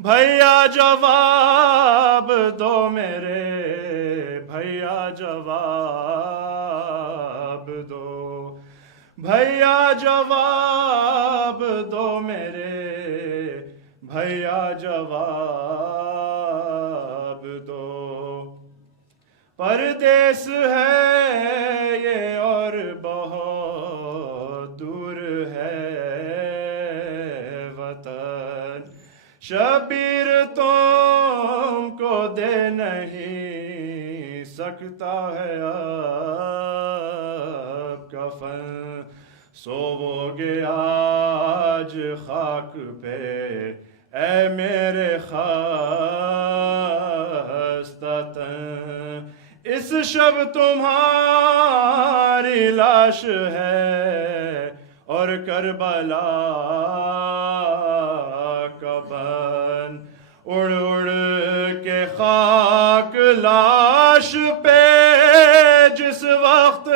بھیا جواب دو میرے بھیا جواب دو، بھیا جواب دو میرے بھیا جواب دو، پردیس ہے یہ اور بہت دور ہے وطن، شبیر تم کو دے نہیں سکتا ہے اب سو گے آج خاک پہ اے میرے خستہ تن، اس شب تمہاری لاش ہے اور کربلا کا بن، اڑ اڑ کے خاک لاش پہ جس وقت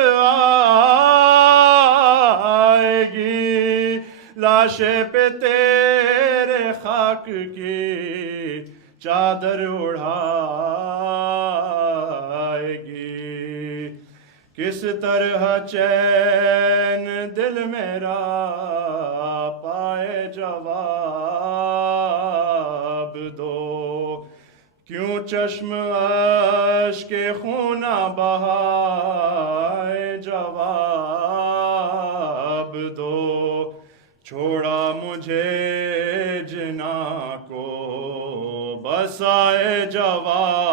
آئے گی، لاشیں پہ تیرے خاک کی چادر اڑائے گی، کس طرح چین دل میرا پائے جواب دو، کیوں چشم اشک خونہ بہائے جواب دو، چھوڑا مجھے جنا کو بس آئے جواب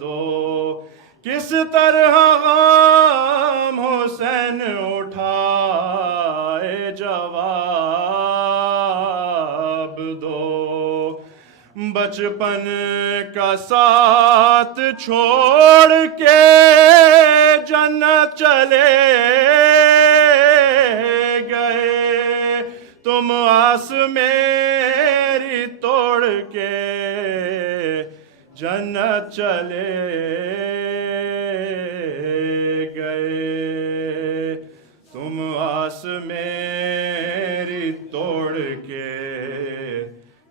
دو، کس طرح غم حسین اٹھائے جواب دو، بچپن کا ساتھ چھوڑ کے جنت چلے گئے، تم آس میری توڑ کے جنت چلے گئے، تم آس میری توڑ کے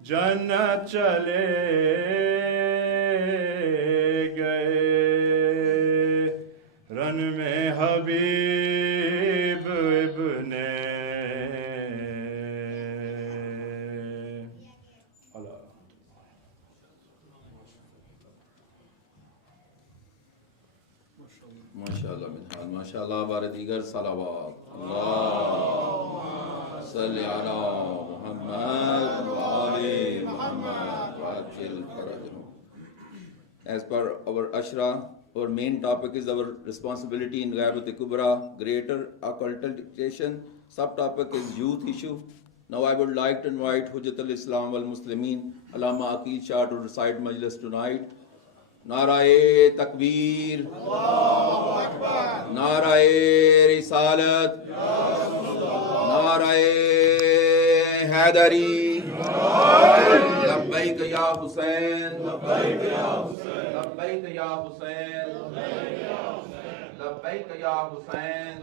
جنت چلے گئے، رن میں حبیب ابن ماشاءاللہ منحال ماشاءاللہ بار دیگر صلوات اللہم صلی علی محمد وآل محمد وعجل فرجہم. As per our ashra, our main topic is our responsibility in Ghaibat Kubra, greater occultation. Subtopic is youth issue. Now I would like to invite Hujjat al-Islam wal Muslimin, Allama Aqeel Shah, to recite Majlis tonight. نعرہ تکبیر، نعرہ رسالت، نعرہ حیدری، لبیک یا حسین، لبیک یا حسین، لبیک یا حسین، لبیک یا حسین،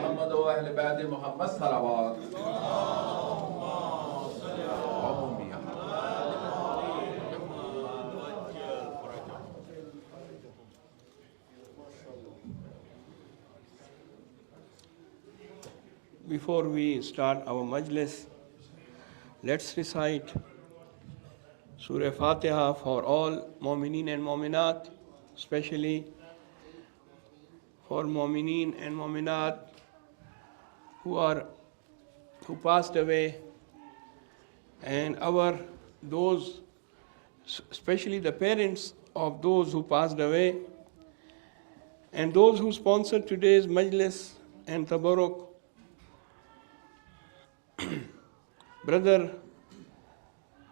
محمد و اہل بیت محمد صلوات. Before we start our majlis, let's recite Surah Fatiha for all Mu'mineen and Mu'minat, especially for Mu'mineen and Mu'minat who passed away, and those, especially the parents of those who passed away, and those who sponsored today's majlis and tabarruk. Brother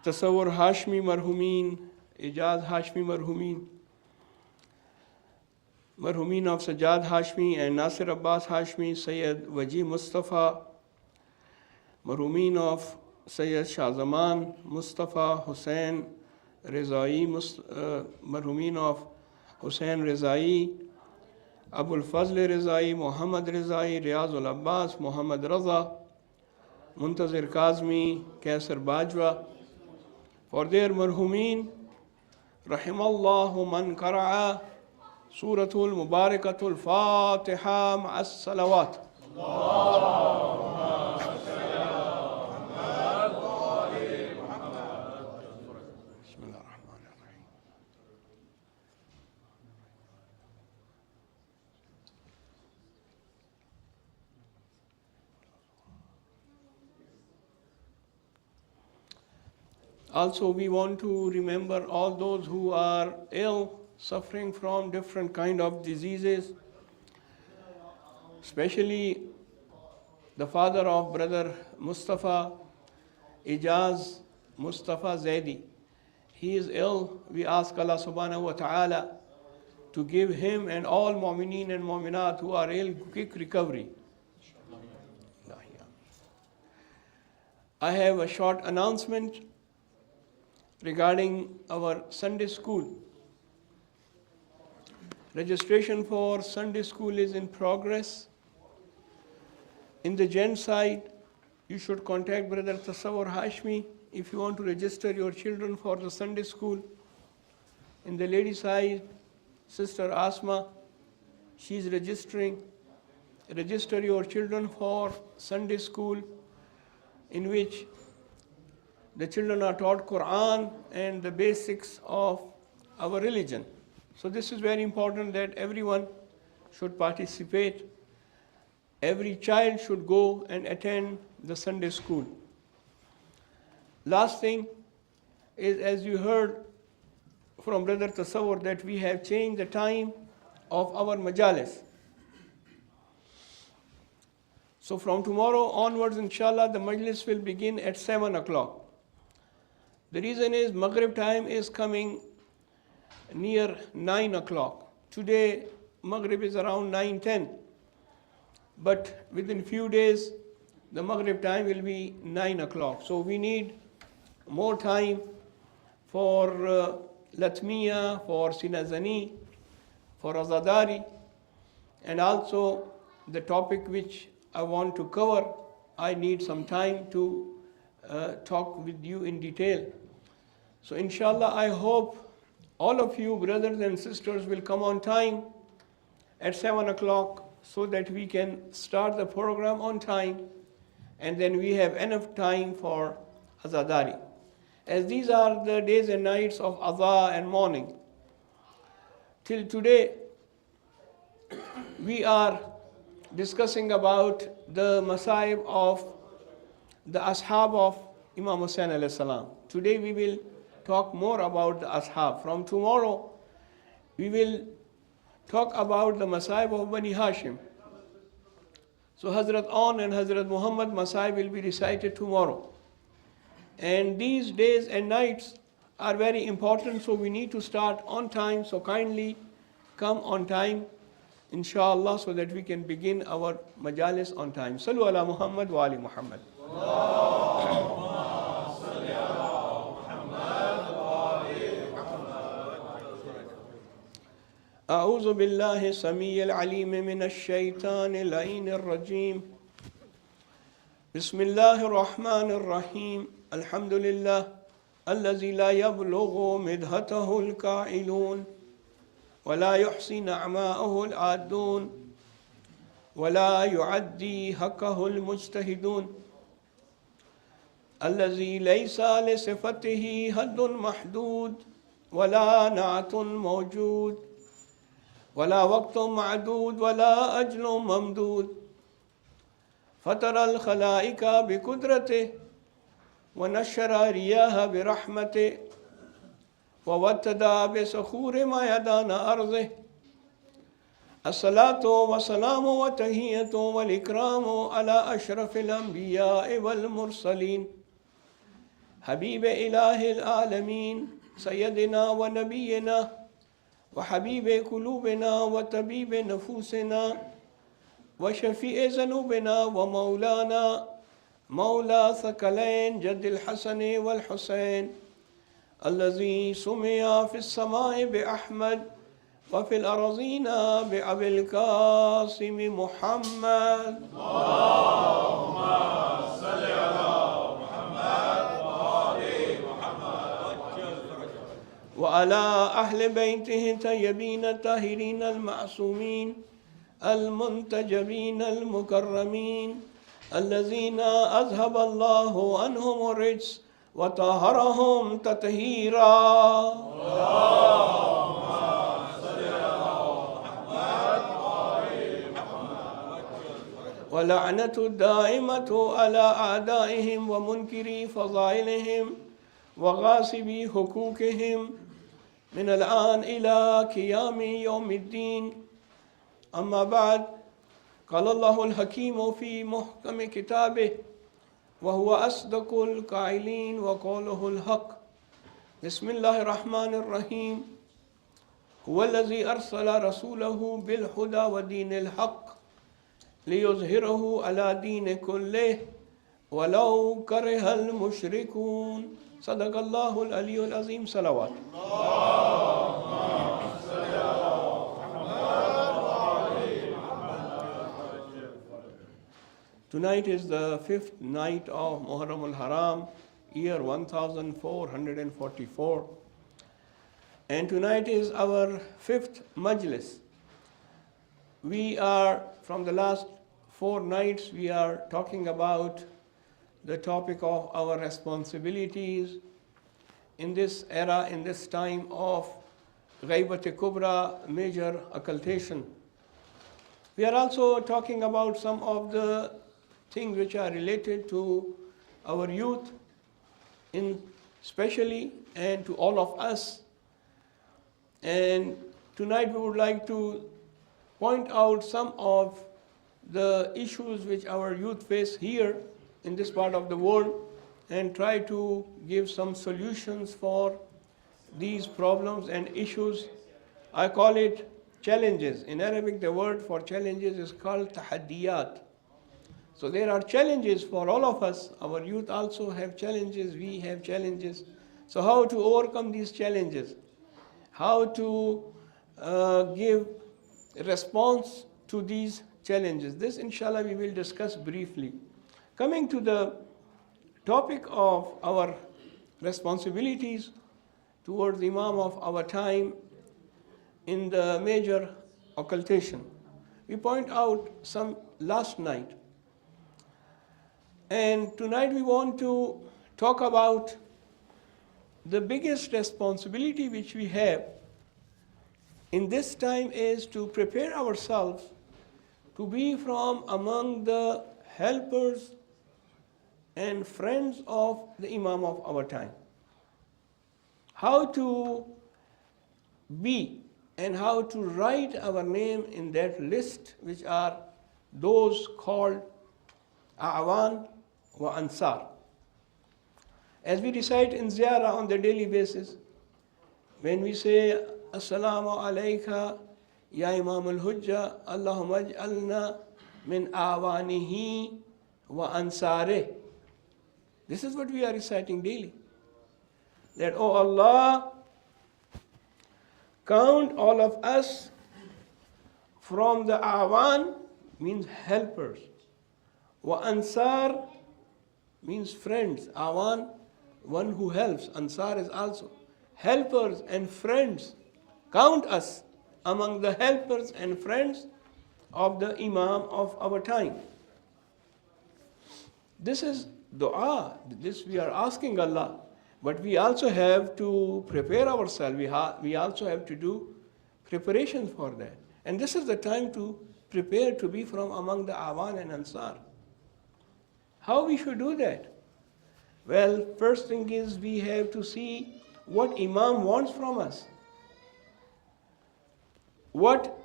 Tasawwur Hashmi Marhumeen, Ijaz Hashmi Marhumeen of Sajjad Hashmi and Nasir Abbas Hashmi, Sayyid Waji Mustafa, Marhumeen of Sayyid Shahzaman Mustafa, Hussain Rezai, Marhumeen of Hussain Rezai, Abul Fazl Rezai, Muhammad Rezai, Riyazul Abbas, Muhammad Raza, Muntazir Kazmi, Kaisar Bajwa. For their marhumeen, rahimallahu man qara'a Suratul Mubarakatul Fatiha ma'as salawat. Also, we want to remember all those who are ill, suffering from different kind of diseases. especially the father of brother Mustafa Ijaz Mustafa Zaidi. He is ill. We ask Allah subhanahu wa ta'ala to give him and all mu'mineen and mu'minat who are ill quick recovery. I have a short announcement regarding our Sunday school. Registration for Sunday school is in progress. In the gent side, you should contact Brother Tasawwur Hashmi if you want to register your children for the Sunday school. In the lady side, Sister Asma, she is registering. Register your children for Sunday school, in which the children are taught Quran and the basics of our religion. So this is very important that everyone should participate. Every child should go and attend the Sunday school. Last thing is, as you heard from Brother Tasawwur, that we have changed the time of our majalis. So from tomorrow onwards, inshallah, the majlis will begin at 7 o'clock. The reason is Maghrib time is coming near 9 o'clock. Today, Maghrib is around 9:10. But within few days, the Maghrib time will be 9 o'clock. So we need more time for Latmiya, for Sinazani, for Azadari, and also the topic which I want to cover, I need some time to talk with you in detail. So inshallah, I hope all of you brothers and sisters will come on time at 7 o'clock so that we can start the program on time, and then we have enough time for Azadari. As these are the days and nights of Adha and mourning. Till today, we are discussing about the Masaib of the Ashab of Imam Hussain alayhi salam. Today we will talk more about the Ashab. From tomorrow, we will talk about the Masaib of Bani Hashim. So Hazrat On and Hazrat Muhammad Masaib will be recited tomorrow. And these days and nights are very important, so we need to start on time. So kindly come on time, inshallah, so that we can begin our majalis on time. Sallu ala Muhammad wa ali Muhammad. أعوذ بالله السميع العليم من الشيطان اللعين الرجيم. بسم الله الرحمن الرحيم. الحمد لله الذي لا يبلغ مدحته القائلون ولا يحصي نعماءه العادون ولا يعدي حقه المجتهدون الذي ليس لصفته حد محدود ولا نعت موجود ولا وقت معدود ولا أجل ممدود فطر الخلائق بقدرته ونشر رياها برحمته ووتد بسخور ما يدان أرضه الصلاة والسلام والتحية والإكرام على أشرف الأنبياء والمرسلين حبيب إله العالمين سيدنا ونبينا وحبيب قلوبنا وطبيب نفوسنا وشفيع ذنوبنا ومولانا مولى ثقلين جد الحسن والحسين الذي سمي في السماء بأحمد وفي الأرضين بأبي القاسم محمد. اللهم صل على محمد وآل محمد وعلى أهل بيته الطيبين الطاهرين المعصومين المنتجبين المكرمين الذين أذهب الله عنهم الرجس وطهرهم تطهيرا. اللهم صل على محمد وآل محمد ولعنة الدائمة على أعدائهم ومنكري فضائلهم وغاصبي حقوقهم من الآن إلى قيام يوم الدين. أما بعد، قال الله الحكيم في محكم كتابه وهو أصدق القائلين وقوله الحق بسم الله الرحمن الرحيم هو الذي أرسل رسوله بالهدى ودين الحق ليظهره على دين كله ولو كره المشركون صدق الله العلي العظيم صلوات. Tonight is the 5th night of Muharram al-Haram, year 1444. And tonight is our 5th majlis. We are, from the last 4 nights, we are talking about the topic of our responsibilities in this era, in this time of Ghaibat Kubra, major occultation. We are also talking about some of the things which are related to our youth, in especially, and to all of us. And tonight we would like to point out some of the issues which our youth face here in this part of the world and try to give some solutions for these problems and issues. I call it challenges. In Arabic, the word for challenges is called tahaddiyat. So there are challenges for all of us. Our youth also have challenges, we have challenges. So how to overcome these challenges? How to give a response to these challenges? This, inshallah, we will discuss briefly. Coming to the topic of our responsibilities towards the Imam of our time in the major occultation. We point out some last night. And tonight we want to talk about the biggest responsibility which we have in this time is to prepare ourselves to be from among the helpers and friends of the Imam of our time. How to be and how to write our name in that list, which are those called A'wan wa Ansar. As we recite in Ziyarah on the daily basis, when we say Assalamu alayka ya Imam al-Hujja, Allahumma aj'alna min a'wanihi wa ansareh. This is what we are reciting daily. That, oh Allah, count all of us from the A'wan, means helpers. Wa Ansar means friends. A'wan, one who helps. Ansar is also helpers and friends. Count us among the helpers and friends of the Imam of our time. This is dua. This we are asking Allah. But we also have to prepare ourselves. We also have to do preparation for that. And this is the time to prepare to be from among the Awan and Ansar. How we should do that? Well, first thing is we have to see what Imam wants from us. What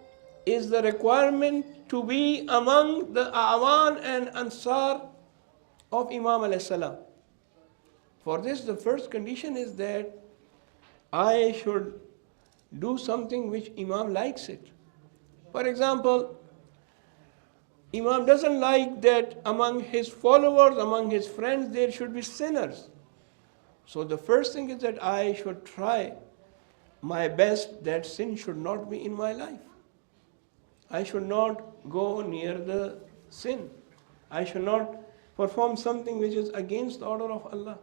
is the requirement to be among the Awan and Ansar of Imam alayhi salam? For this, the first condition is that I should do something which Imam likes it. For example, Imam doesn't like that among his followers, among his friends, there should be sinners. So the first thing is that I should try my best that sin should not be in my life. I should not go near the sin. I should not perform something which is against the order of Allah.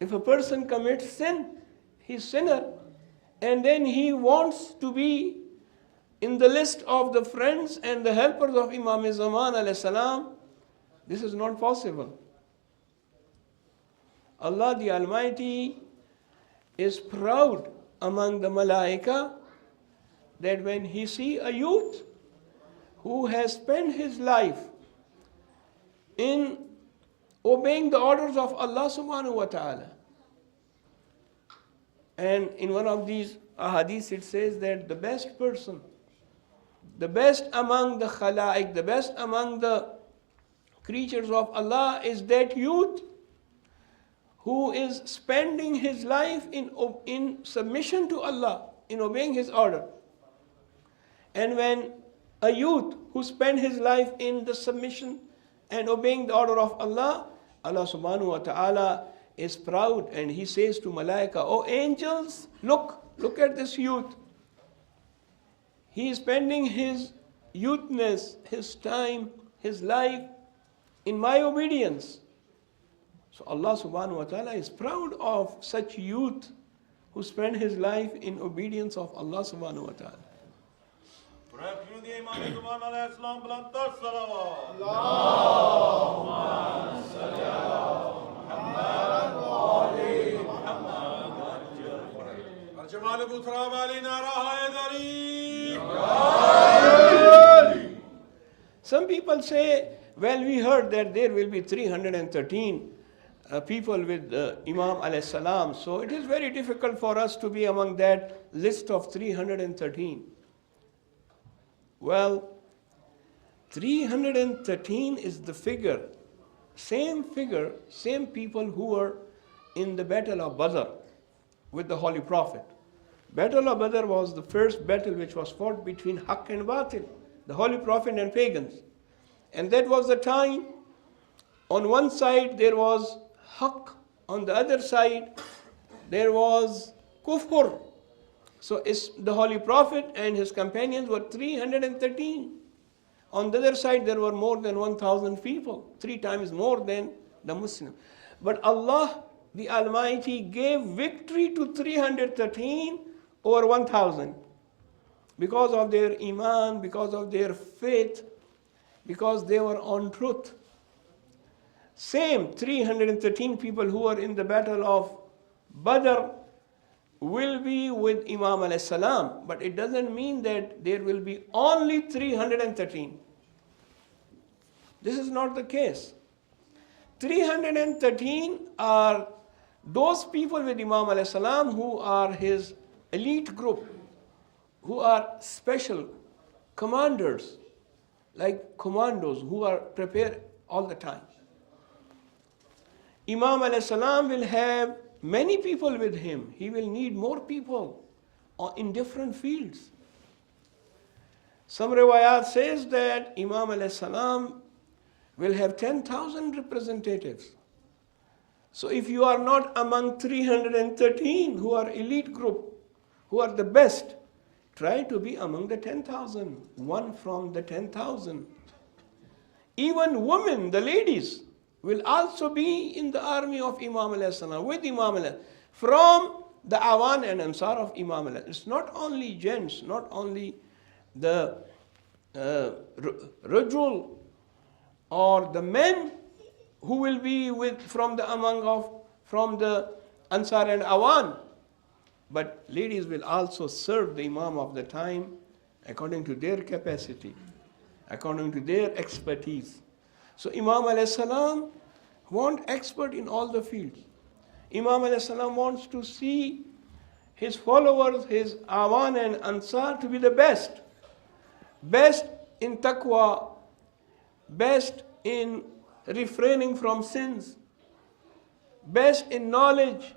If a person commits sin, he's sinner, and then he wants to be in the list of the friends and the helpers of Imam Zaman alayhi salam, this is not possible. Allah the Almighty is proud among the Malaika that when he see a youth who has spent his life in obeying the orders of Allah subhanahu wa ta'ala. And in one of these ahadith it says that the best person the best among the khalaiq, the best among the creatures of Allah is that youth who is spending his life in submission to Allah, in obeying His order. And when a youth who spends his life in the submission and obeying the order of Allah, Allah subhanahu wa ta'ala is proud and He says to Malaika, "Oh angels, look at this youth. He is spending his youthness, his time, his life in my obedience." So Allah subhanahu wa ta'ala is proud of such youth who spend his life in obedience of Allah subhanahu wa ta'ala. Some people say, well, we heard that there will be 313 people with Imam alayhi salam, so it is very difficult for us to be among that list of 313. Well, 313 is the figure, same people who were in the battle of Badr with the Holy Prophet. Battle of Badr was the first battle which was fought between Haqq and Batil, the Holy Prophet and pagans. And that was the time, on one side there was Haqq, on the other side there was Kufr. So the Holy Prophet and his companions were 313. On the other side there were more than 1,000 people, 3 times more than the Muslims. But Allah, the Almighty, gave victory to 313 over 1,000 because of their iman, because of their faith, because they were on truth. Same 313 people who were in the battle of Badr will be with Imam alayhi salam, but it doesn't mean that there will be only 313. This is not the case. 313 are those people with Imam alayhi salam who are his elite group, who are special commanders, like commandos who are prepared all the time. Imam alayhi salam will have many people with him. He will need more people in different fields. Some riwayat says that Imam alayhi salam will have 10,000 representatives. So if you are not among 313 who are elite group, who are the best, try to be among the 10,000, one from the 10,000. Even women, the ladies, will also be in the army of Imam alayhi salam, with Imam alayhi, from the Awan and Ansar of Imam alayhi. It's not only gents, not only the Rajul or the men who will be from the Ansar and Awan, but ladies will also serve the Imam of the time according to their capacity, according to their expertise. So Imam alayhi salam wants expert in all the fields. Imam alayhi salam wants to see his followers, his Awan and Ansar to be the best. Best in taqwa, best in refraining from sins, best in knowledge,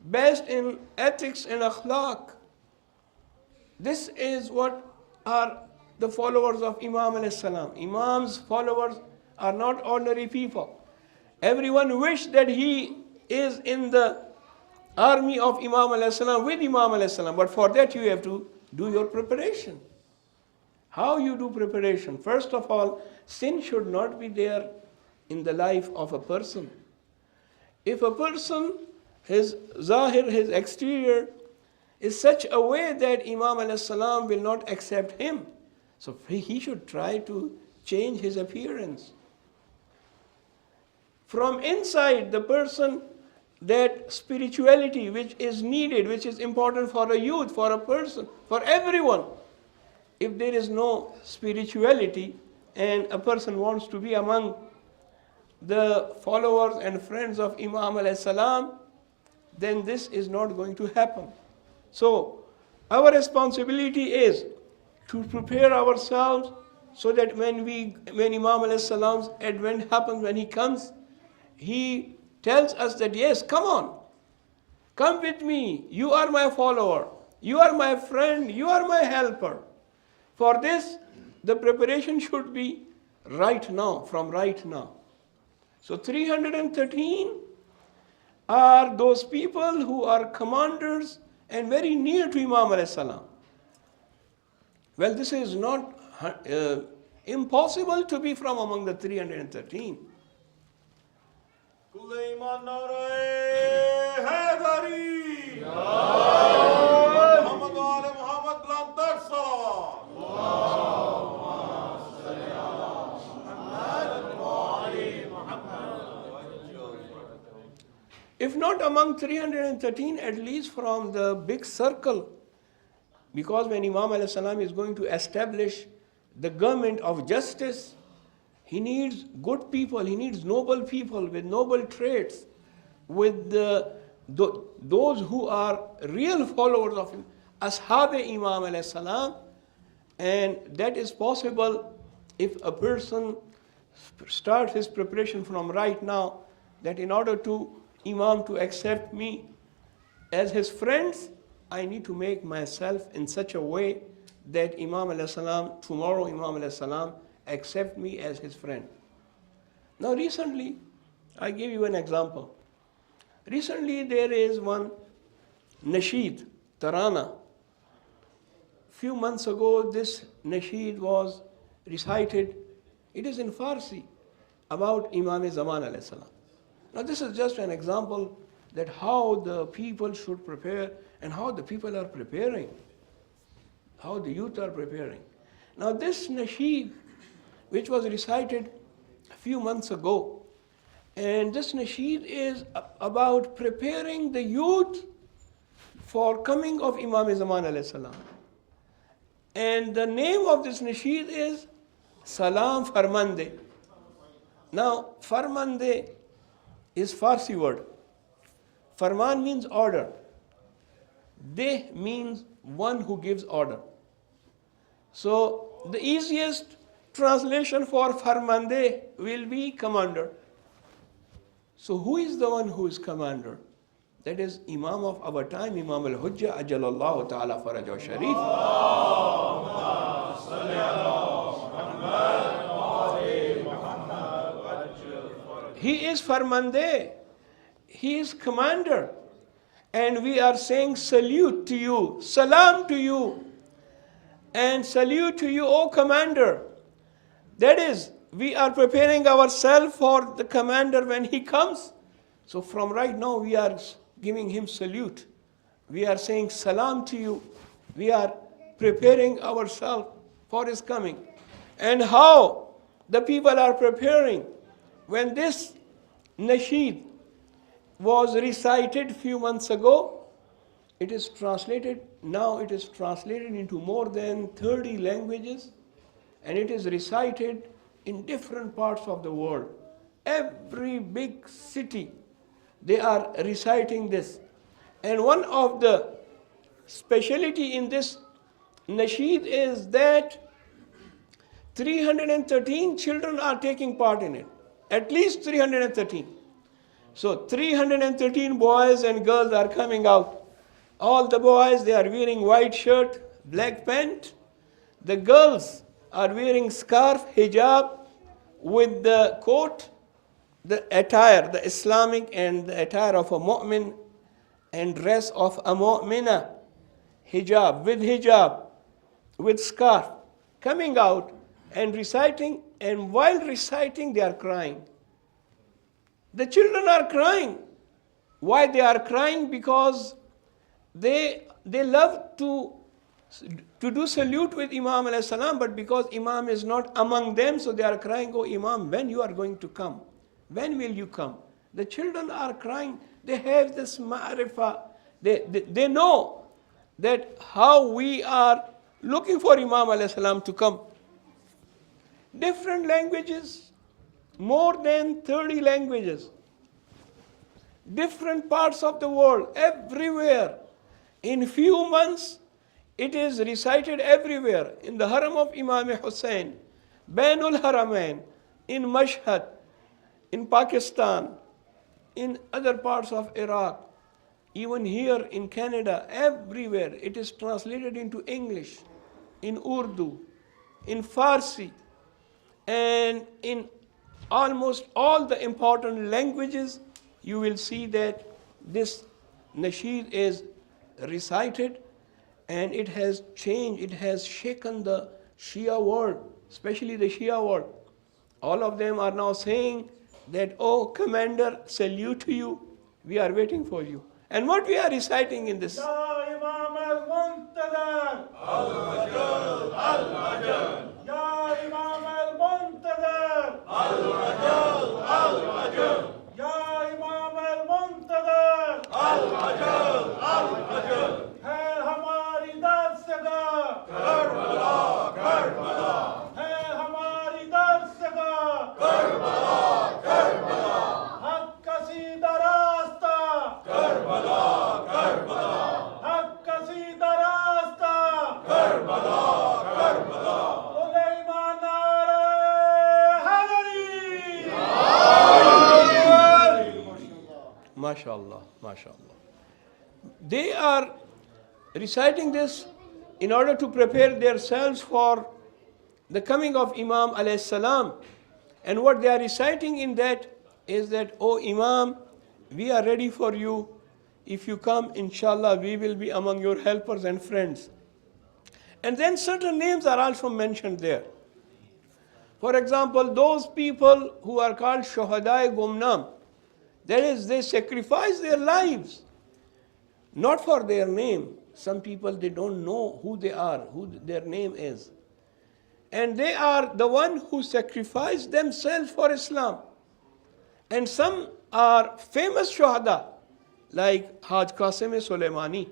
best in ethics and akhlaq. This is what are the followers of Imam alayhi salam. Imam's followers are not ordinary people. Everyone wish that he is in the army of Imam alayhi salam, with Imam alayhi salam, but for that you have to do your preparation. How you do preparation? First of all, sin should not be there in the life of a person. If a person, his zahir, his exterior, is such a way that Imam alayhi salam will not accept him, so he should try to change his appearance. From inside the person, that spirituality which is needed, which is important for a youth, for a person, for everyone. If there is no spirituality and a person wants to be among the followers and friends of Imam alayhi salam, then this is not going to happen. So our responsibility is to prepare ourselves so that when Imam alayhi salam's advent happens, when he comes, he tells us that yes, come on, come with me, you are my follower, you are my friend, you are my helper. For this, the preparation should be right now, from right now. So 313 are those people who are commanders and very near to Imam alayhi salam. Well, this is not impossible to be from among the 313. Kulle iman nare Haydari. Muhammad wa ali Muhammad lantar salawat. If not among 313, at least from the big circle. Because when Imam alayhi salam is going to establish the government of justice, he needs good people, he needs noble people with noble traits, with those who are real followers of him, Ashab-e Imam alayhi salam. And that is possible if a person starts his preparation from right now, that in order to Imam to accept me as his friends, I need to make myself in such a way that Imam alayhi salam, tomorrow Imam alayhi salam, accept me as his friend. Now recently, I give you an example. Recently there is one nasheed, Tarana. Few months ago, this nasheed was recited. It is in Farsi about Imam Zaman alayhi salam. Now this is just an example that how the people should prepare and how the people are preparing, how the youth are preparing. Now this nasheed, which was recited a few months ago, and this nasheed is about preparing the youth for coming of Imam Zaman alayhi salam. And the name of this nasheed is Salam Farmande. Now Farmande is Farsi word. Farman means order. De means one who gives order. So the easiest translation for Farmande will be commander. So who is the one who is commander? That is Imam of our time, Imam al-Hujjah, Ajalallahu Ta'ala Farajahu Sharif. He is Farmande. He is commander. And we are saying salute to you, salam to you, and salute to you, O commander. That is, we are preparing ourselves for the commander when he comes. So from right now we are giving him salute. We are saying salam to you. We are preparing ourselves for his coming. And how the people are preparing. When this nasheed was recited few months ago, it is translated, now it is translated into more than 30 languages, and it is recited in different parts of the world. Every big city, they are reciting this. And one of the speciality in this nasheed is that 313 children are taking part in it. At least 313. So 313 boys and girls are coming out. All the boys, they are wearing white shirt, black pant. The girls are wearing scarf, hijab, with the coat, the attire, the Islamic and the attire of a mu'min and dress of a mu'mina, hijab, with scarf, coming out and reciting, and while reciting they are crying. The children are crying. Why they are crying? Because they love to do salute with Imam alayhi salam, but because Imam is not among them, so they are crying, oh Imam, when you are going to come? When will you come? The children are crying. They have this ma'rifah. They know that how we are looking for Imam alayhi salam to come. Different languages, more than 30 languages, different parts of the world, everywhere. In few months, It is recited everywhere. In the Haram of Imam Hussain, Bainul Haramain, in Mashhad, in Pakistan, in other parts of Iraq, even here in Canada, everywhere it is translated into English, in Urdu, in Farsi, and in almost all the important languages. You will see that this nasheed is recited, and it has changed, it has shaken the Shia world, especially the Shia world. All of them are now saying that, oh, commander, salute to you, we are waiting for you. And what we are reciting in this? MashaAllah, MashaAllah. They are reciting this in order to prepare themselves for the coming of Imam alayhi salam. And what they are reciting in that is that, oh Imam, we are ready for you. If you come, inshallah, we will be among your helpers and friends. And then certain names are also mentioned there. For example, those people who are called Shuhadai Gumnam, that is, they sacrifice their lives, not for their name. Some people, they don't know who they are, who their name is. And they are the one who sacrifice themselves for Islam. And some are famous shuhada, like Haj Qasim Soleimani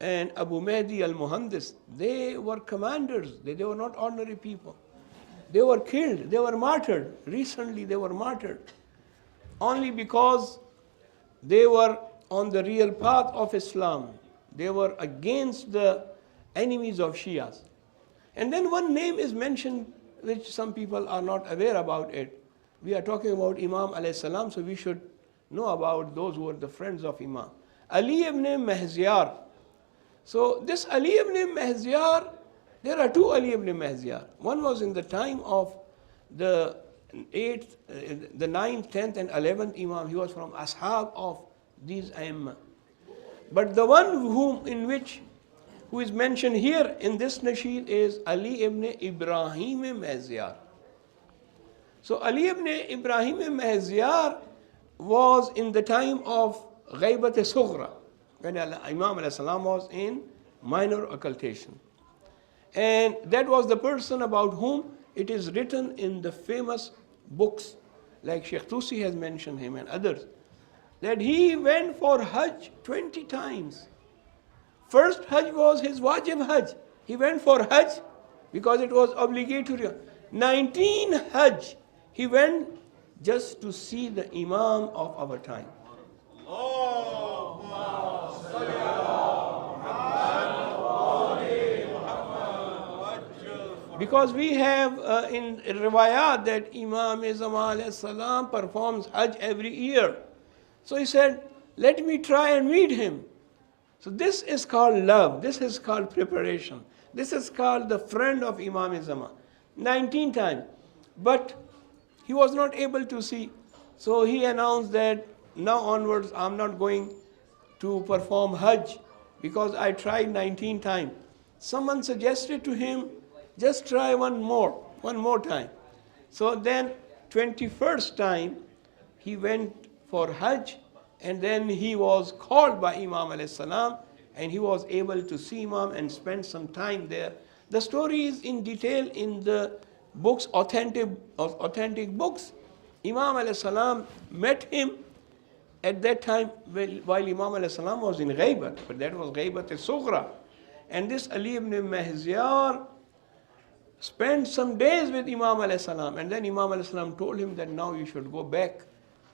and Abu Mahdi al-Muhandis. They were commanders, they were not ordinary people. They were killed, they were martyred. Recently they were martyred only because they were on the real path of Islam. They were against the enemies of Shias. And then one name is mentioned which some people are not aware about it. We are talking about Imam alayhi salam, so we should know about those who are the friends of Imam. Ali ibn Mahziyar. So this Ali ibn Mahziyar, there are two Ali ibn Mahziyar. One was in the time of the 9th, 10th and 11th Imam. He was from Ashab of these Aimma. But the one who is mentioned here in this nasheed is Ali ibn Ibrahim Mahziyar. So Ali ibn Ibrahim Mahziyar was in the time of Ghaibat Sughra, when Imam alayhi salam was in minor occultation. And that was the person about whom it is written in the famous books, like Sheikh Tusi has mentioned him and others, that he went for Hajj 20 times. First Hajj was his wajib Hajj. He went for Hajj because it was obligatory. 19 Hajj, he went just to see the Imam of our time. Because we have in riwayat that Imam Nizam alayhi salam performs Hajj every year. So he said, let me try and meet him. So this is called love, this is called preparation. This is called the friend of Imam Nizam. 19 times. But he was not able to see. So he announced that now onwards I'm not going to perform Hajj because I tried 19 times. Someone suggested to him, just try one more time. So then 21st time he went for Hajj, and then he was called by Imam alayhi salam, and he was able to see Imam and spend some time there. The story is in detail in the books, authentic books. Imam alayhi salam met him at that time while Imam alayhi salam was in Ghaibat, but that was Ghaibat al-Sughra. And this Ali ibn Mahziyar spent some days with Imam alayhi salam, and then Imam alayhi salam told him that now you should go back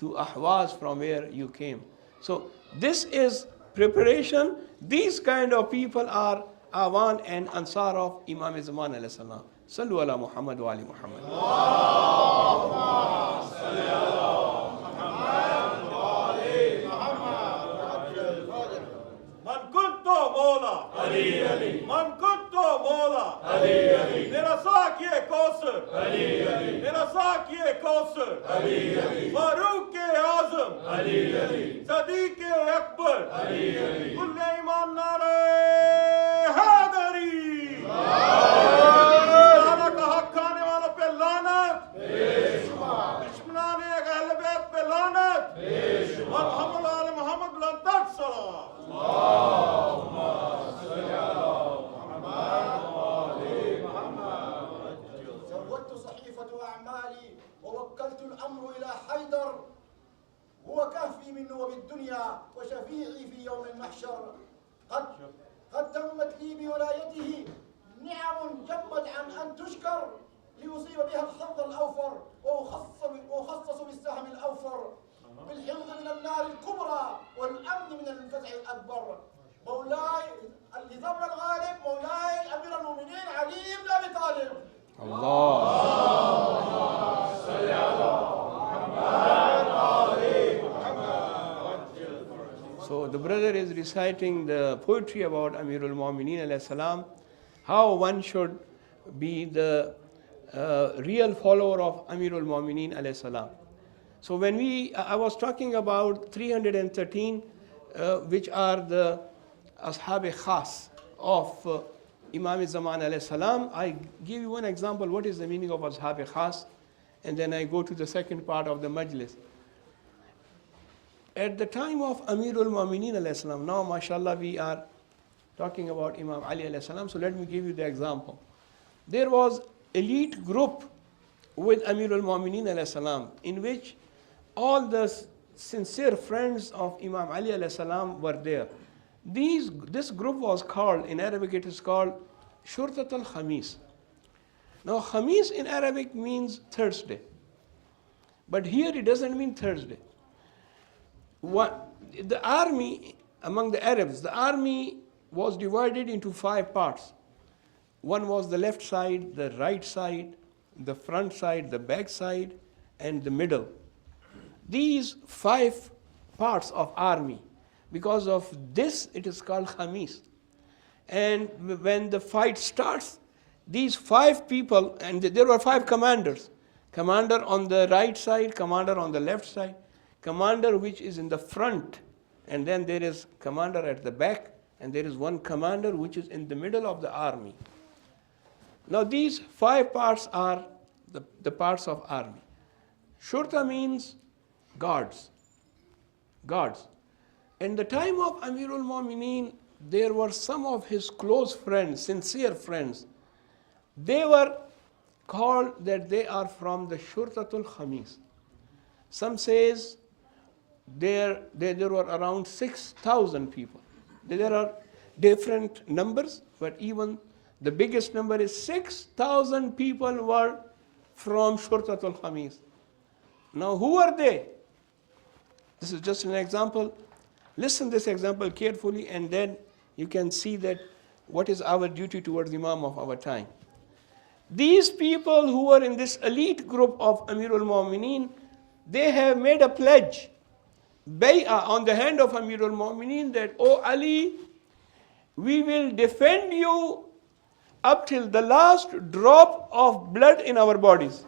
to Ahwaz from where you came. So this is preparation. These kind of people are Awan and Ansar of Imam Zaman alayhi salam. Sallu ala Muhammad wa ali Muhammad. من كنت مولا علي علي من كنت مولا علي علي मेरा साकिए कौसर علي علي मेरा साकिए कौसर علي علي फारूक आजम علي علي सदीक अकबर علي علي कुल ईमान नारे हैदरी अल्लाह का हक खाने वालों पे लानत बेशुमार दुश्मनाने अहले बैत पे लानत बेशुमार मोहम्मद आल मोहम्मद बुलंद तक सलाम زودت صحيفة أعمالي ووكلت الأمر إلى حيدر هو كهفي من نوب الدنيا وشفيعي في يوم المحشر قد تمت لي بولايته نعم جمت عن أن تشكر ليصيب بها الحظ الأوفر وأخصص بالسهم الأوفر بالحفظ من النار الكبرى والأمن من الفزع الأكبر مولاي لزبر الغالب مولاي أمير المؤمنين علي بن أبي طالب So the brother is reciting the poetry about Amirul Mu'mineen alayhi salam, how one should be the real follower of Amirul Mu'mineen alayhi salam. So when I was talking about 313, which are the Ashab-e Khas of Imam Zaman alayhi salam, I give you one example, what is the meaning of Ashab-e Khas, and then I go to the second part of the majlis. At the time of Amirul Mu'mineen alayhi salam, now mashallah we are talking about Imam Ali alayhi salam, so let me give you the example. There was elite group with Amirul Mu'mineen alayhi salam, in which all the sincere friends of Imam Ali alayhi salam were there. This group was called, in Arabic it is called Shurtat al-Khamis. Now Khamis in Arabic means Thursday, but here it doesn't mean Thursday. The army, among the Arabs, the army was divided into 5 parts. One was the left side, the right side, the front side, the back side, and the middle. These 5 parts of army, because of this it is called Khamis. And when the fight starts, these 5 people, and there were 5 commanders, commander on the right side, commander on the left side, commander which is in the front, and then there is commander at the back, and there is one commander which is in the middle of the army. Now these 5 parts are the parts of army. Shurta means guards. In the time of Amirul Mu'mineen, there were some of his close friends, sincere friends. They were called that they are from the Shurtatul Khamis. Some says there were around 6,000 people. There are different numbers, but even the biggest number is 6,000 people were from Shurtatul Khamis. Now who are they? This is just an example. Listen this example carefully, and then you can see that what is our duty towards Imam of our time. These people who were in this elite group of Amirul Mu'mineen, they have made a pledge, bay'ah, on the hand of Amirul Mu'mineen, that, "O Ali, we will defend you up till the last drop of blood in our bodies.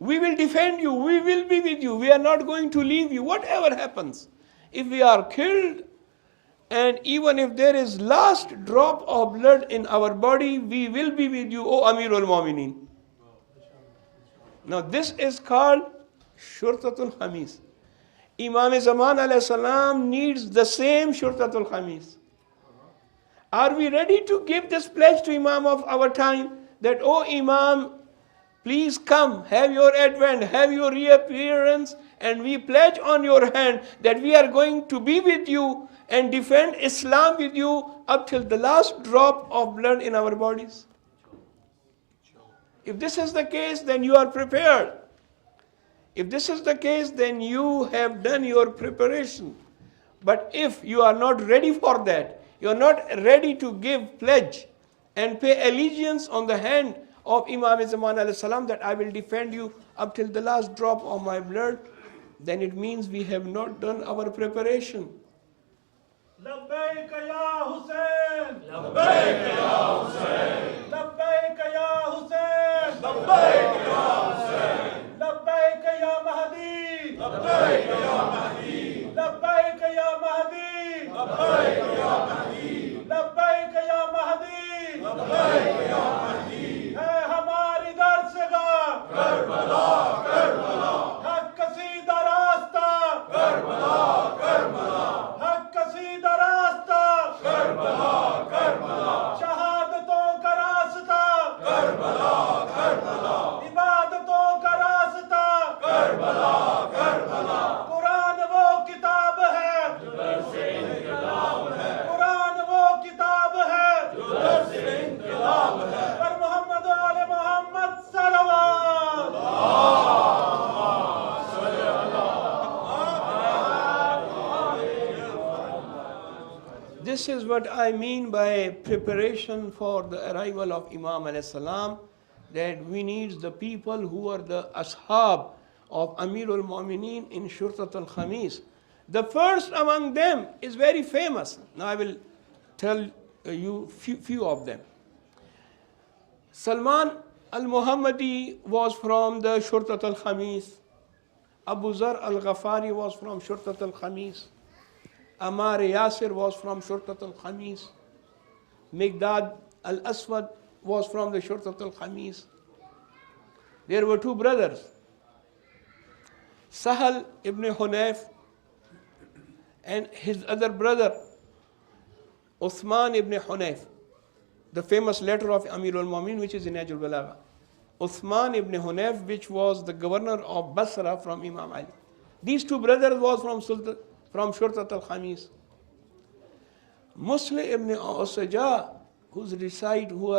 We will defend you, we will be with you, we are not going to leave you, whatever happens. If we are killed, and even if there is last drop of blood in our body, we will be with you, O Amirul Mu'mineen." Now this is called Shurtatul Khamis. Imam Zaman alayhi salam needs the same Shurtatul Khamis. Are we ready to give this pledge to Imam of our time, that, "O Imam, please come, have your advent, have your reappearance, and we pledge on your hand that we are going to be with you and defend Islam with you up till the last drop of blood in our bodies"? If this is the case, then you are prepared. If this is the case, then you have done your preparation. But if you are not ready for that, you're not ready to give pledge and pay allegiance on the hand of Imam Zaman alayhi salam that I will defend you up till the last drop of my blood, then it means we have not done our preparation. لبيك يا حسين لبيك يا حسين لبيك يا حسين لبيك يا حسين لبيك يا مهدي لبيك يا مهدي لبيك يا مهدي لبيك يا مهدي لبيك يا مهدي لبيك يا مهدي ہے ہماری درسگاہ کربلا کربلا حق قصیدہ راستہ کربلا کربلا حق قصیدہ راستہ کربلا کربلا شہادتوں کا راستہ کربلا کربلا عبادتوں کا راستہ کربلا کربلا قرآن وہ کتاب ہے جو درس انقلاب ہے قرآن وہ کتاب ہے جو درس انقلاب ہے پر محمد و آل محمد صلوات This is what I mean by preparation for the arrival of Imam alayhi salam, that we need the people who are the ashab of Amirul Mu'mineen in Shurtat al-Khamis. The first among them is very famous. Now I will tell you few of them. Salman al-Muhammadi was from the Shurtat al-Khamis. Abu Zar al-Ghafari was from Shurtat al-Khamis. Ammar Yasir was from Shurtat al-Khamis. Miqdad al-Aswad was from the Shurtat al-Khamis. There were two brothers, Sahal ibn Hunayf and his other brother, Uthman ibn Hunayf. The famous letter of Amirul Mu'minin, which is in Nahjul Balagha. Uthman ibn Hunayf, which was the governor of Basra from Imam Ali. These two brothers was from Shurtat al-Khamis. Muslim ibn Usaja, who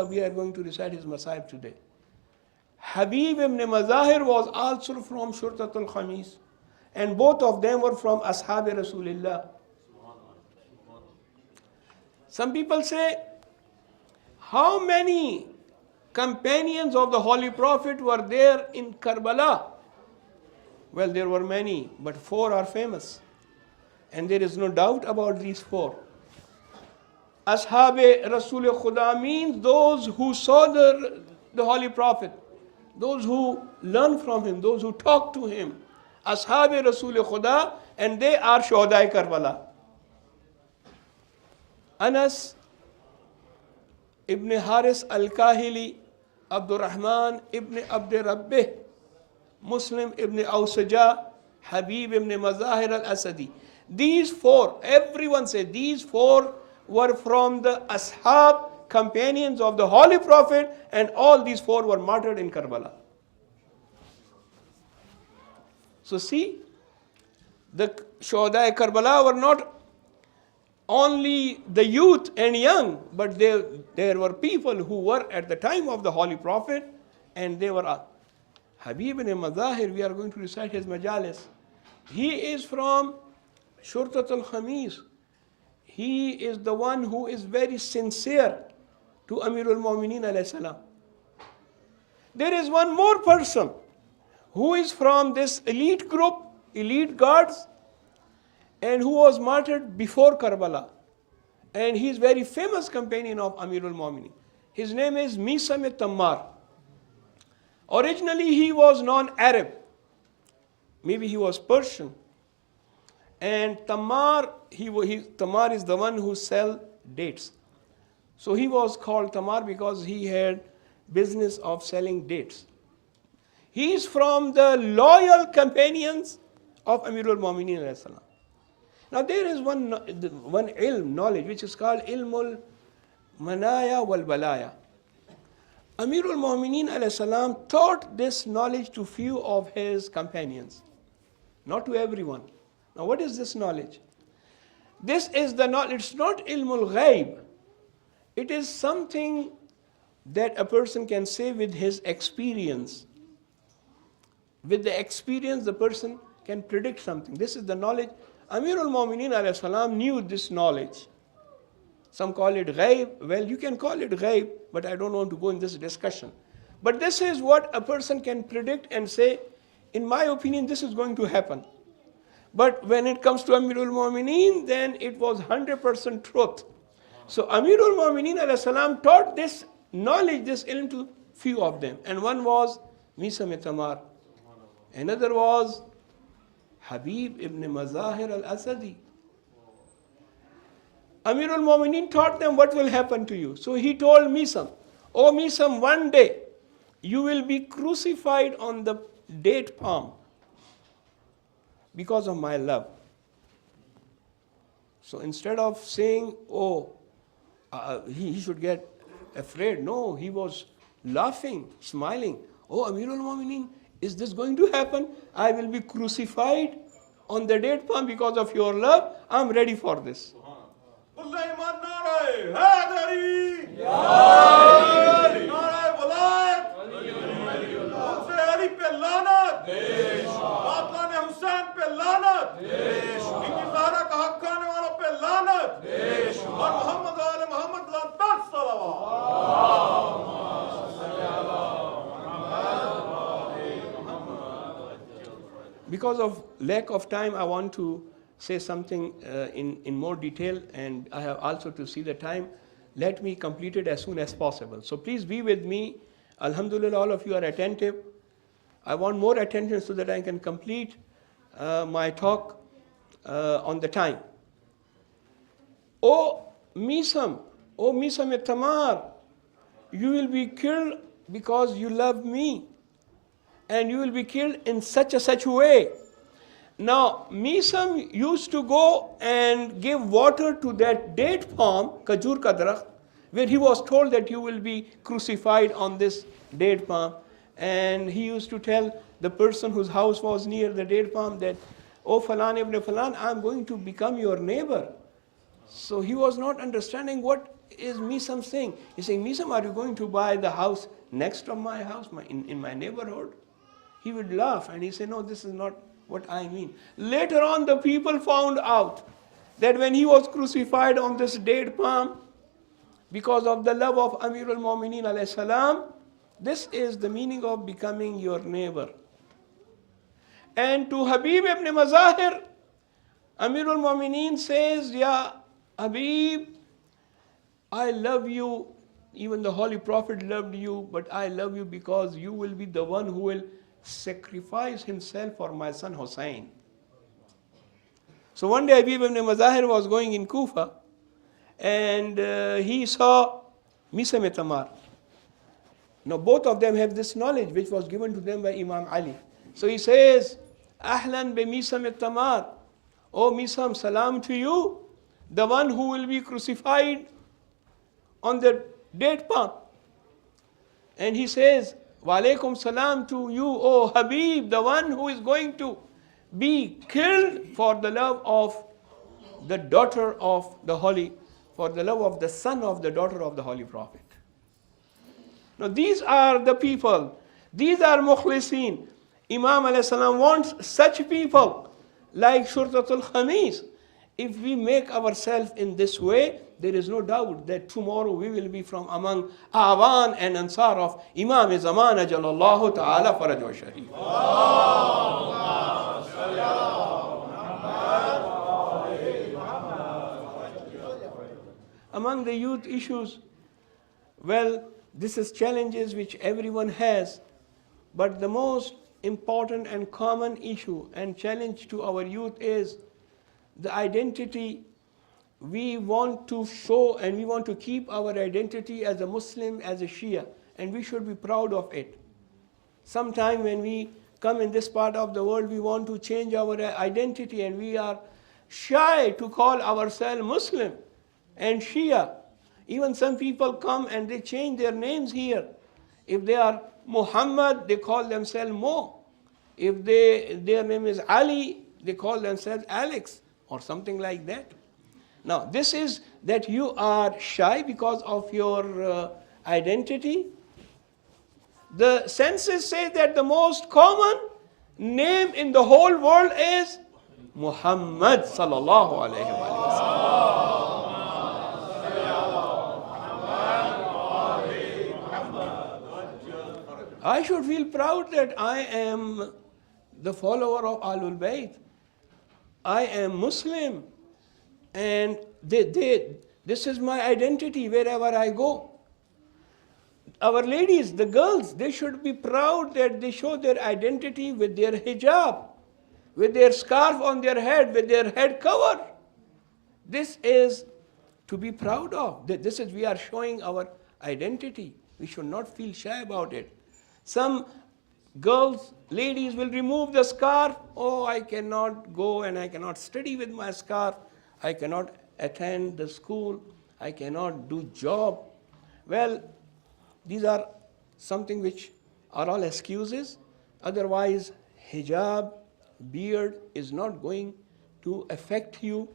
we are going to recite his Masaib today. Habib ibn Mazahir was also from Shurtat al-Khamis. And both of them were from Ashab Rasulullah. Some people say, how many companions of the Holy Prophet were there in Karbala? Well, there were many, but 4 are famous. And there is no doubt about these 4. Ashab Rasul Khuda means those who saw the Holy Prophet, those who learned from him, those who talked to him. Ashab Rasul Khuda, and they are Shuhadai Karbala. Anas ibn Haris al-Kahili, Abdurrahman ibn Abd Rabbih, Muslim ibn Awsaja, Habib ibn Mazahir al-Asadi. These 4, everyone said these 4 were from the Ashab, companions of the Holy Prophet, and all these 4 were martyred in Karbala. So see, the Shuhada Karbala were not only the youth and young, but there were people who were at the time of the Holy Prophet, and they were Habib ibn Mazahir. We are going to recite his majalis. He is from Shurtat al-Khamis. He is the one who is very sincere to Amirul Mu'mineen alayhi salam. There is one more person who is from this elite group, elite guards, and who was martyred before Karbala. And he is very famous companion of Amirul Mu'mineen. His name is Misam Tammar. Originally he was non-Arab. Maybe he was Persian. And Tammar, Tammar is the one who sell dates. So he was called Tammar because he had business of selling dates. He is from the loyal companions of Amirul Mu'mineen alayhi salam. Now there is one ilm, knowledge, which is called ilmul manaya wal balaya. Amirul Mu'mineen alayhi salam taught this knowledge to few of his companions, not to everyone. Now what is this knowledge? This is the knowledge, it's not ilmul ghaib. It is something that a person can say with his experience. With the experience, the person can predict something. This is the knowledge. Amirul Mu'mineen alayhi salam knew this knowledge. Some call it ghaib. Well, you can call it ghaib, but I don't want to go in this discussion. But this is what a person can predict and say, in my opinion, this is going to happen. But when it comes to Amirul Mu'mineen, then it was 100% truth. So Amirul Mu'mineen alayhi salam taught this knowledge, this ilm to few of them. And one was Misam Tamar. Another was Habib ibn Mazahir al-Asadi. Amirul Mu'mineen taught them what will happen to you. So he told Misam, "Oh Misam, one day you will be crucified on the date palm because of my love." So instead of saying, he should get afraid, no, he was laughing, smiling. "Oh Amirul Mu'mineen, is this going to happen? I will be crucified on the date palm because of your love. I'm ready for this." Because of lack of time, I want to say something in more detail, and I have also to see the time. Let me complete it as soon as possible. So please be with me. Alhamdulillah, all of you are attentive. I want more attention so that I can complete my talk on the time. Oh Misam Tamar, you will be killed because you love me, and you will be killed in such a way. Now, Misam used to go and give water to that date palm, Kajur ka darakht, where he was told that you will be crucified on this date palm. And he used to tell the person whose house was near the date palm that, "Oh Falan ibn Falan, I'm going to become your neighbor." So he was not understanding what is Misam saying. He's saying, "Misam, are you going to buy the house next to my house, in my neighborhood?" He would laugh and he said, "No, this is not what I mean." Later on, the people found out that when he was crucified on this date palm, because of the love of Amirul Mu'mineen alayhi salam, this is the meaning of becoming your neighbor. And to Habib ibn Mazahir, Amirul Mu'mineen says, "Ya Habib, I love you. Even the Holy Prophet loved you, but I love you because you will be the one who will sacrifice himself for my son Hussain." So one day Habib ibn Mazahir was going in Kufa, and he saw Misam Tamar. Now both of them have this knowledge which was given to them by Imam Ali. So he says, "Ahlan bi Misam Tamar, oh Misam, salam to you, the one who will be crucified on the date palm." And he says, "Wa alaikum salam to you, O Habib, the one who is going to be killed for the love of the daughter of the holy, for the love of the son of the daughter of the Holy Prophet." Now these are the people, these are mukhlisin. Imam alayhi salam wants such people like Shurtatul Khamis. If we make ourselves in this way, there is no doubt that tomorrow we will be from among Awan and Ansar of Imam Zaman Ajalallahu Ta'ala Faraj Sharif. Among the youth issues, well, this is challenges which everyone has, but the most important and common issue and challenge to our youth is the identity. We want to show and we want to keep our identity as a Muslim, as a Shia, and we should be proud of it. Sometime when we come in this part of the world, we want to change our identity and we are shy to call ourselves Muslim and Shia. Even some people come and they change their names here. If they are Muhammad, they call themselves Mo. If their name is Ali, they call themselves Alex or something like that. Now, this is that you are shy because of your identity. The census says that the most common name in the whole world is Muhammad sallallahu alaihi wasallam. I should feel proud that I am the follower of Ahlul Bayt. I am Muslim, and this is my identity wherever I go. Our ladies, the girls, they should be proud that they show their identity with their hijab, with their scarf on their head, with their head cover. This is to be proud of. This is, we are showing our identity. We should not feel shy about it. Some girls, ladies will remove the scarf. Oh, I cannot go and I cannot study with my scarf. I cannot attend the school. I cannot do job. Well, these are something which are all excuses. Otherwise, hijab, beard is not going to affect you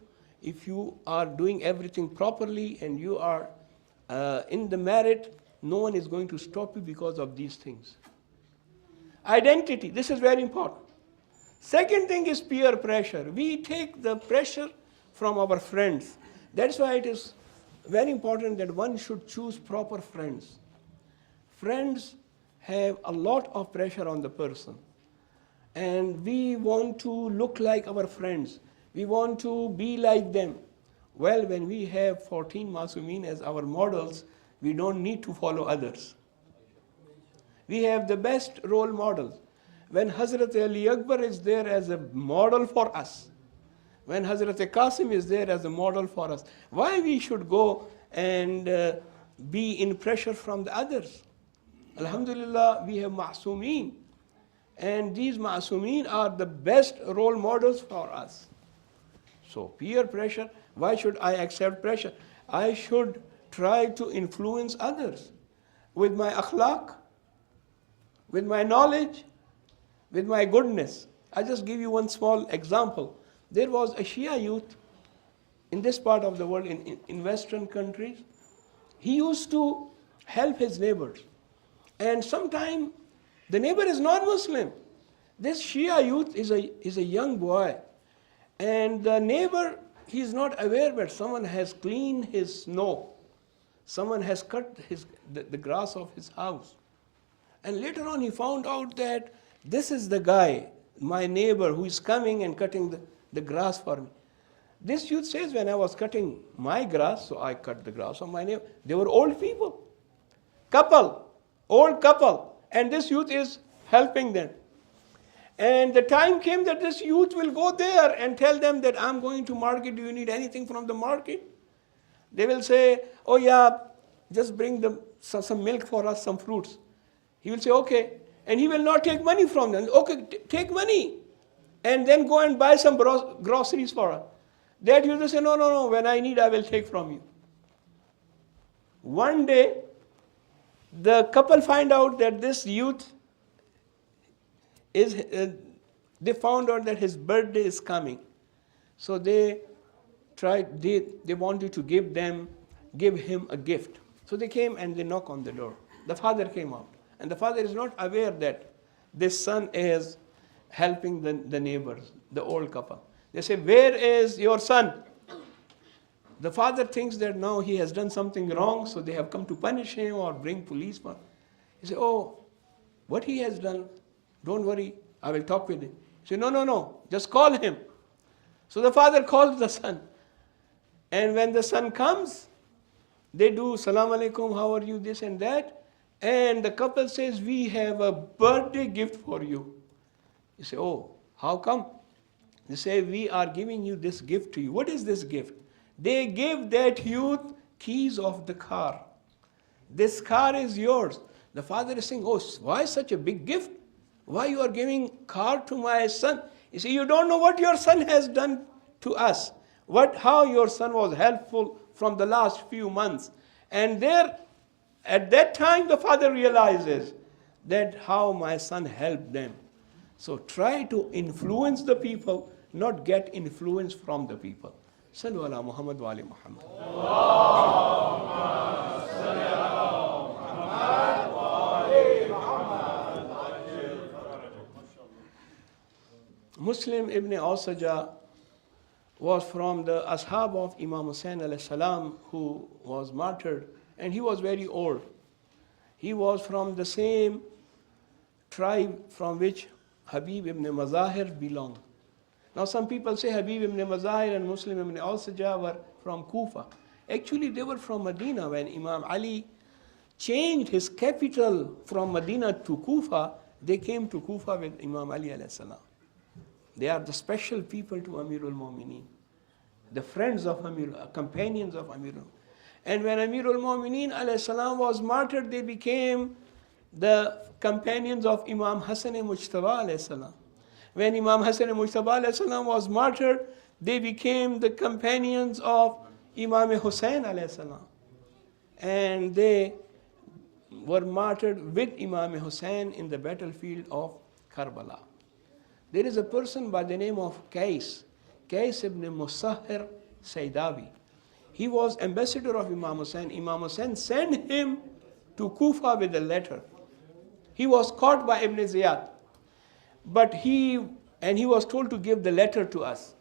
if you are doing everything properly and you are in the merit. No one is going to stop you because of these things. Identity, this is very important. Second thing is peer pressure. We take the pressure from our friends. That's why it is very important that one should choose proper friends. Friends have a lot of pressure on the person. And we want to look like our friends. We want to be like them. Well, when we have 14 Masumeen as our models, we don't need to follow others. We have the best role models. When Hazrat Ali Akbar is there as a model for us, when Hazrat Qasim is there as a model for us, why we should go and be in pressure from the others? Alhamdulillah, we have Ma'asumeen. And these Ma'asumeen are the best role models for us. So peer pressure, why should I accept pressure? I should try to influence others with my akhlaq, with my knowledge, with my goodness. I'll just give you one small example. There was a Shia youth in this part of the world, in Western countries. He used to help his neighbors. And sometime the neighbor is non-Muslim. This Shia youth is a young boy. And the neighbor, he is not aware that someone has cleaned his snow. Someone has cut the grass of his house. And later on he found out that this is the guy, my neighbor, who is coming and cutting the grass for me. This youth says, when I was cutting my grass, so I cut the grass of my neighbor. They were old people, old couple, and this youth is helping them. And the time came that this youth will go there and tell them that I'm going to market, do you need anything from the market? They will say, oh yeah, just bring some milk for us, some fruits. He will say, okay. And he will not take money from them. Okay, take money. And then go and buy some groceries for us. That youth will say, no, when I need, I will take from you. One day, the couple find out that this youth they found out that his birthday is coming. So they wanted to give him a gift. So they came and they knocked on the door. The father came out. And the father is not aware that this son is helping the neighbors, the old couple. They say, where is your son? The father thinks that now he has done something wrong, so they have come to punish him or bring police. He says, oh, what he has done, don't worry, I will talk with him. He said, no, just call him. So the father calls the son. And when the son comes, they do, salam alaikum, how are you, this and that. And the couple says, we have a birthday gift for you. You say, oh, how come? They say, we are giving you this gift to you. What is this gift? They gave that youth keys of the car. This car is yours. The father is saying, oh, why such a big gift? Why you are giving car to my son? You see, you don't know what your son has done to us. How your son was helpful from the last few months. And there, at that time, the father realizes that how my son helped them. So try to influence the people, not get influence from the people. Sallu ala Muhammad wa ali Muhammad. Muslim ibn Awsaja was from the ashab of Imam Hussain alayhi salam, who was martyred, and he was very old. He was from the same tribe from which Habib ibn Mazahir belonged. Now some people say Habib ibn Mazahir and Muslim ibn al-Sajjah were from Kufa. Actually they were from Medina. When Imam Ali changed his capital from Medina to Kufa, they came to Kufa with Imam Ali alayhi salam. They are the special people to Amirul Mu'mineen, the friends of companions of Amirul. And when Amirul Mu'mineen alayhi salam was martyred, they became the companions of Imam Hassan Mujtaba alayhi salam. When Imam Hassan Mujtaba alayhi salam was martyred, they became the companions of Imam Hussain alayhi salam. And they were martyred with Imam Hussain in the battlefield of Karbala. There is a person by the name of Qais ibn Musahhir Saydawi. He was ambassador of Imam Hussain. Imam Hussain sent him to Kufa with a letter. He was caught by Ibn Ziyad, but he was told to give the letter to us.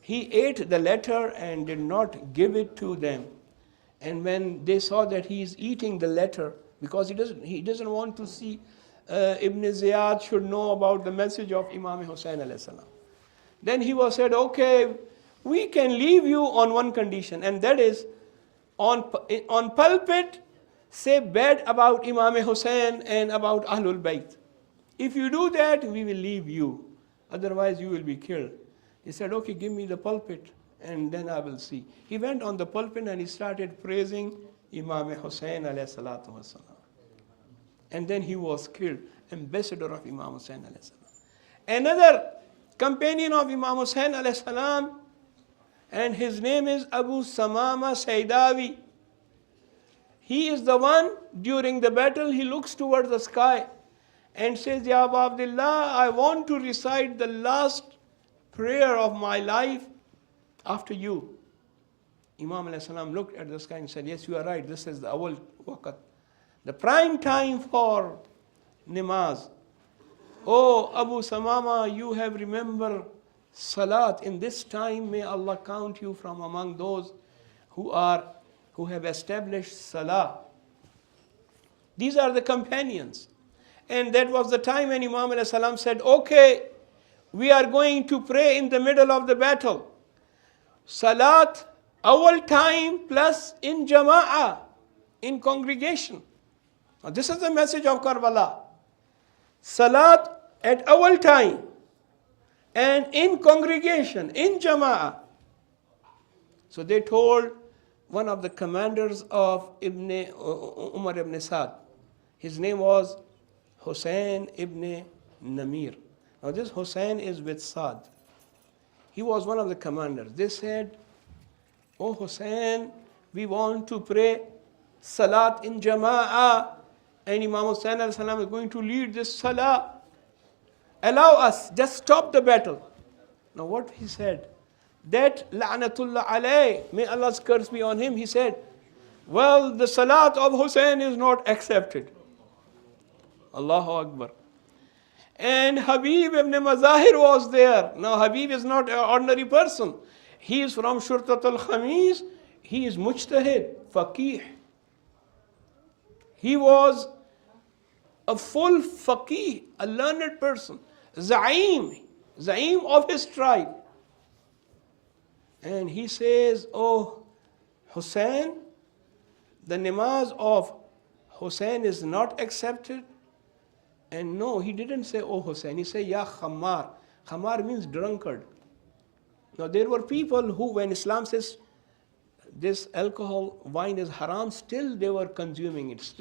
He ate the letter and did not give it to them. And when they saw that he is eating the letter, because he doesn't want to see Ibn Ziyad should know about the message of Imam Hussain alayhi salam. Then he was said, okay, we can leave you on one condition, and that is on pulpit say bad about Imam Hussain and about Ahlul Bayt. If you do that, we will leave you. Otherwise, you will be killed. He said, okay, give me the pulpit and then I will see. He went on the pulpit and he started praising Imam Hussain alayhi salatu wasalam. And then he was killed, ambassador of Imam Hussain alayhi salam. Another companion of Imam Hussain alayhi salam, and his name is Abu Samama Saydawi. He is the one, during the battle, he looks towards the sky and says, Ya Abu Abdullah, I want to recite the last prayer of my life after you. Imam alayhi salam looked at the sky and said, yes, you are right, this is the awal waqt, the prime time for namaz. Oh, Abu Samama, you have remembered salat in this time. May Allah count you from among those who have established salah. These are the companions. And that was the time when Imam alayhi salam said, okay, we are going to pray in the middle of the battle. Salat, awal time plus in jama'ah, in congregation. Now this is the message of Karbala. Salat at awal time and in congregation, in jama'ah. So they told one of the commanders of Umar ibn Sa'd. His name was Hussain ibn Namir. Now this Hussain is with Sa'd. He was one of the commanders. They said, oh Hussain, we want to pray Salat in Jama'ah, and Imam Hussain alayhi salam is going to lead this Salah. Allow us, just stop the battle. Now what he said? That la'natullah alayh, may Allah's curse be on him, he said, well, the Salat of Hussain is not accepted. Allahu Akbar. And Habib ibn Mazahir was there. Now Habib is not an ordinary person. He is from Shurtat al-Khamis. He is mujtahid, faqih. He was a full faqih, a learned person, Za'im of his tribe. And he says, oh Hussain, the namaz of Hussain is not accepted. And no, he didn't say, oh Hussain, he said, Ya Khammar. Khammar means drunkard. Now there were people who, when Islam says this alcohol, wine is haram, still they were consuming it.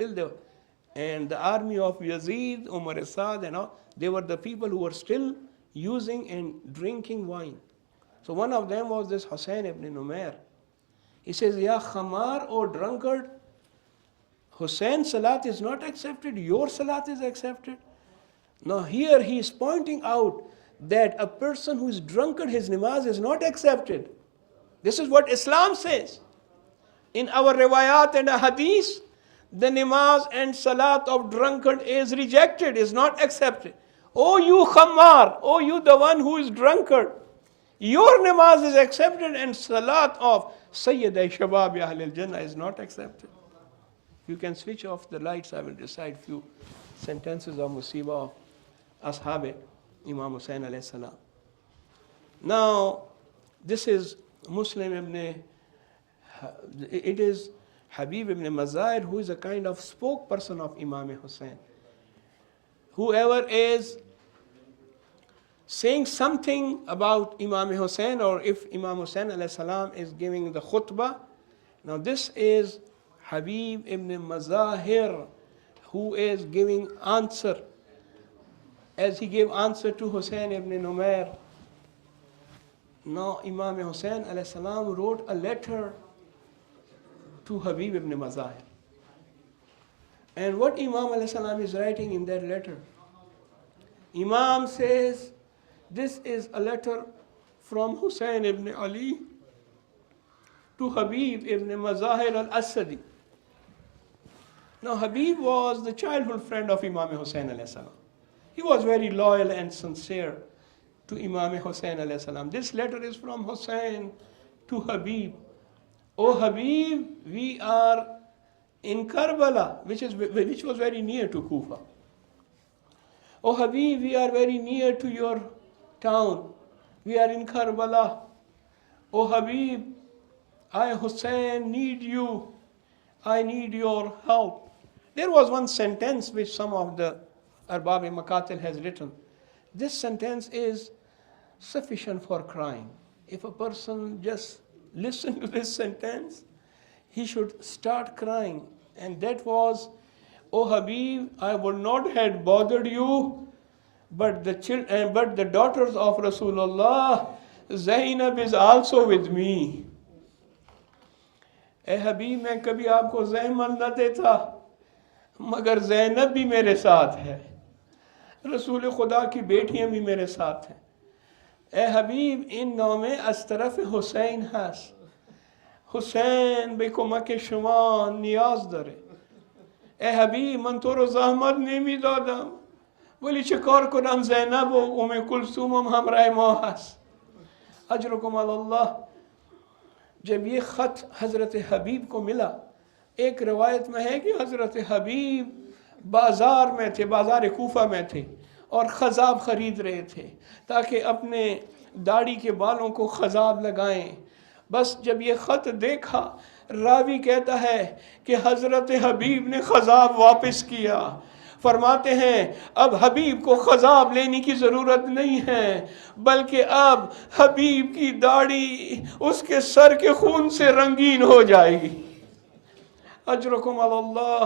And the army of Yazid, Umar Sa'd and all, they were the people who were still using and drinking wine. So one of them was this Hussain ibn Numair. He says, Ya Khammar, oh drunkard, Hussein's salat is not accepted, your salat is accepted. Now here he is pointing out that a person who is drunkard, his namaz is not accepted. This is what Islam says. In our riwayat and hadith, the namaz and salat of drunkard is rejected, is not accepted. Oh you Khammar, oh you the one who is drunkard, your namaz is accepted and salat of Sayyida Shabab Ahlul Jannah is not accepted. You can switch off the lights. I will recite few sentences of Musibah of ashab Imam Hussain alayhi salam. Now, this is Muslim it is Habib ibn Mazahir, who is a kind of spokesperson of Imam Hussain. Whoever is saying something about Imam Hussain, or if Imam Hussain alayhi salam is giving the khutbah, now this is Habib ibn Mazahir, who is giving answer, as he gave answer to Hussain ibn Numair. Now Imam Hussain alayhi salam wrote a letter to Habib ibn Mazahir. And what Imam alayhi salam is writing in that letter? Imam says, this is a letter from Hussain ibn Ali to Habib ibn Mazahir al-Asadi. Now Habib was the childhood friend of Imam Hussain alayhi salam. He was very loyal and sincere to Imam Hussain alayhi salam. This letter is from Hussain to Habib. Oh Habib, we are in Karbala, which was very near to Kufa. Oh Habib, we are very near to your town. We are in Karbala. Oh Habib, I Hussain need you. I need your help. There was one sentence which some of the Arbab Maqatil has written. This sentence is sufficient for crying. If a person just listen to this sentence, he should start crying. And that was, oh Habib, I would not have bothered you, but the daughters of Rasulullah, Zainab is also with me. اے حبیب میں کبھی آپ کو زحمت نہ دیتا مگر زینب بھی میرے ساتھ ہے, رسول خدا کی بیٹیاں بھی میرے ساتھ ہیں. اے حبیب این نامه از طرف حسین هست. حسین به کمک شما نیاز داره. ای حبیب من تو رو زحمت نمیدادم ولی چه کار کنم زینب و ام کلثوم هم همراه ما هست. اجرکم علی الله. جب یہ خط حضرت حبیب کو ملا, ایک روایت میں ہے کہ حضرت حبیب بازار میں تھے, بازار کوفہ میں تھے اور خضاب خرید رہے تھے تاکہ اپنے داڑھی کے بالوں کو خضاب لگائیں. بس جب یہ خط دیکھا, راوی کہتا ہے کہ حضرت حبیب نے خضاب واپس کیا. فرماتے ہیں اب حبیب کو خضاب لینے کی ضرورت نہیں ہے, بلکہ اب حبیب کی داڑھی اس کے سر کے خون سے رنگین ہو جائے گی. اجرکم علی اللہ.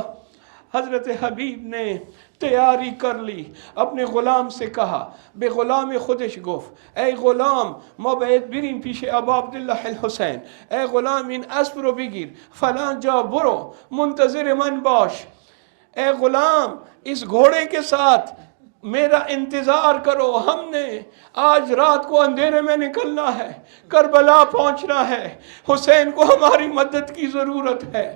حضرت حبیب نے تیاری کر لی. اپنے غلام سے کہا, به غلام خودش گفت ای غلام ما باید بریم پیش ابا عبدالله الحسین. ای غلام این اسب رو بگیر, فلان جا برو, منتظر من باش. اے غلام اس گھوڑے کے ساتھ میرا انتظار کرو, ہم نے آج رات کو اندھیرے میں نکلنا ہے, کربلا پہنچنا ہے, حسین کو ہماری مدد کی ضرورت ہے.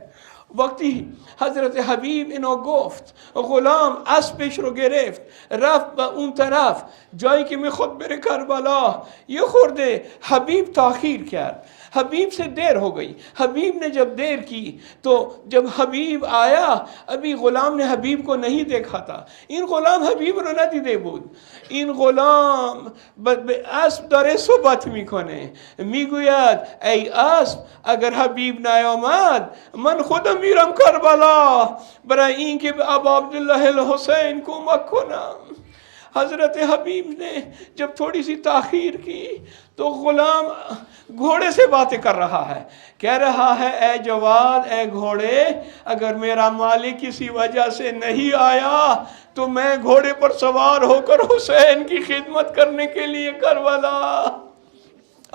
وقتی حضرت حبیب اینو گفت, غلام اسبش رو گرفت, رفت به اون طرف جایی که میخواد بره کربلا. یه خورده حبیب تاخیر کرد, حبیب سے دیر ہو گئی. حبیب نے جب دیر کی تو جب حبیب آیا, ابھی غلام نے حبیب کو نہیں دیکھا تھا. این غلام حبیب رو ندیده بود. این غلام به اسب داره صحبت میکنه, میگوید ای اسب اگر حبیب نیامد من خودم میرم کربلا برای این که به ابا عبدالله الحسین کمک کنم. حضرت حبیب نے جب تھوڑی سی تاخیر کی تو غلام گھوڑے سے باتیں کر رہا ہے, کہہ رہا ہے اے جواد, اے گھوڑے, اگر میرا مالک کسی وجہ سے نہیں آیا تو میں گھوڑے پر سوار ہو کر حسین کی خدمت کرنے کے لیے کربلا.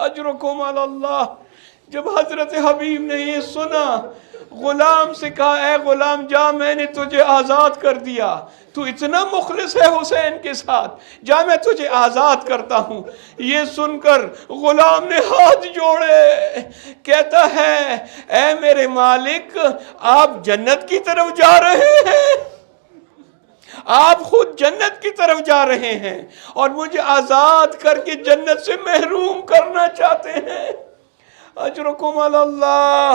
اجرکم علی اللہ. جب حضرت حبیب نے یہ سنا, غلام سے کہا اے غلام جا, میں نے تجھے آزاد کر دیا, تو اتنا مخلص ہے حسین کے ساتھ, جا میں تجھے آزاد کرتا ہوں. یہ سن کر غلام نے ہاتھ جوڑے, کہتا ہے اے میرے مالک آپ جنت کی طرف جا رہے ہیں, آپ خود جنت کی طرف جا رہے ہیں اور مجھے آزاد کر کے جنت سے محروم کرنا چاہتے ہیں. اجرکم علی اللہ.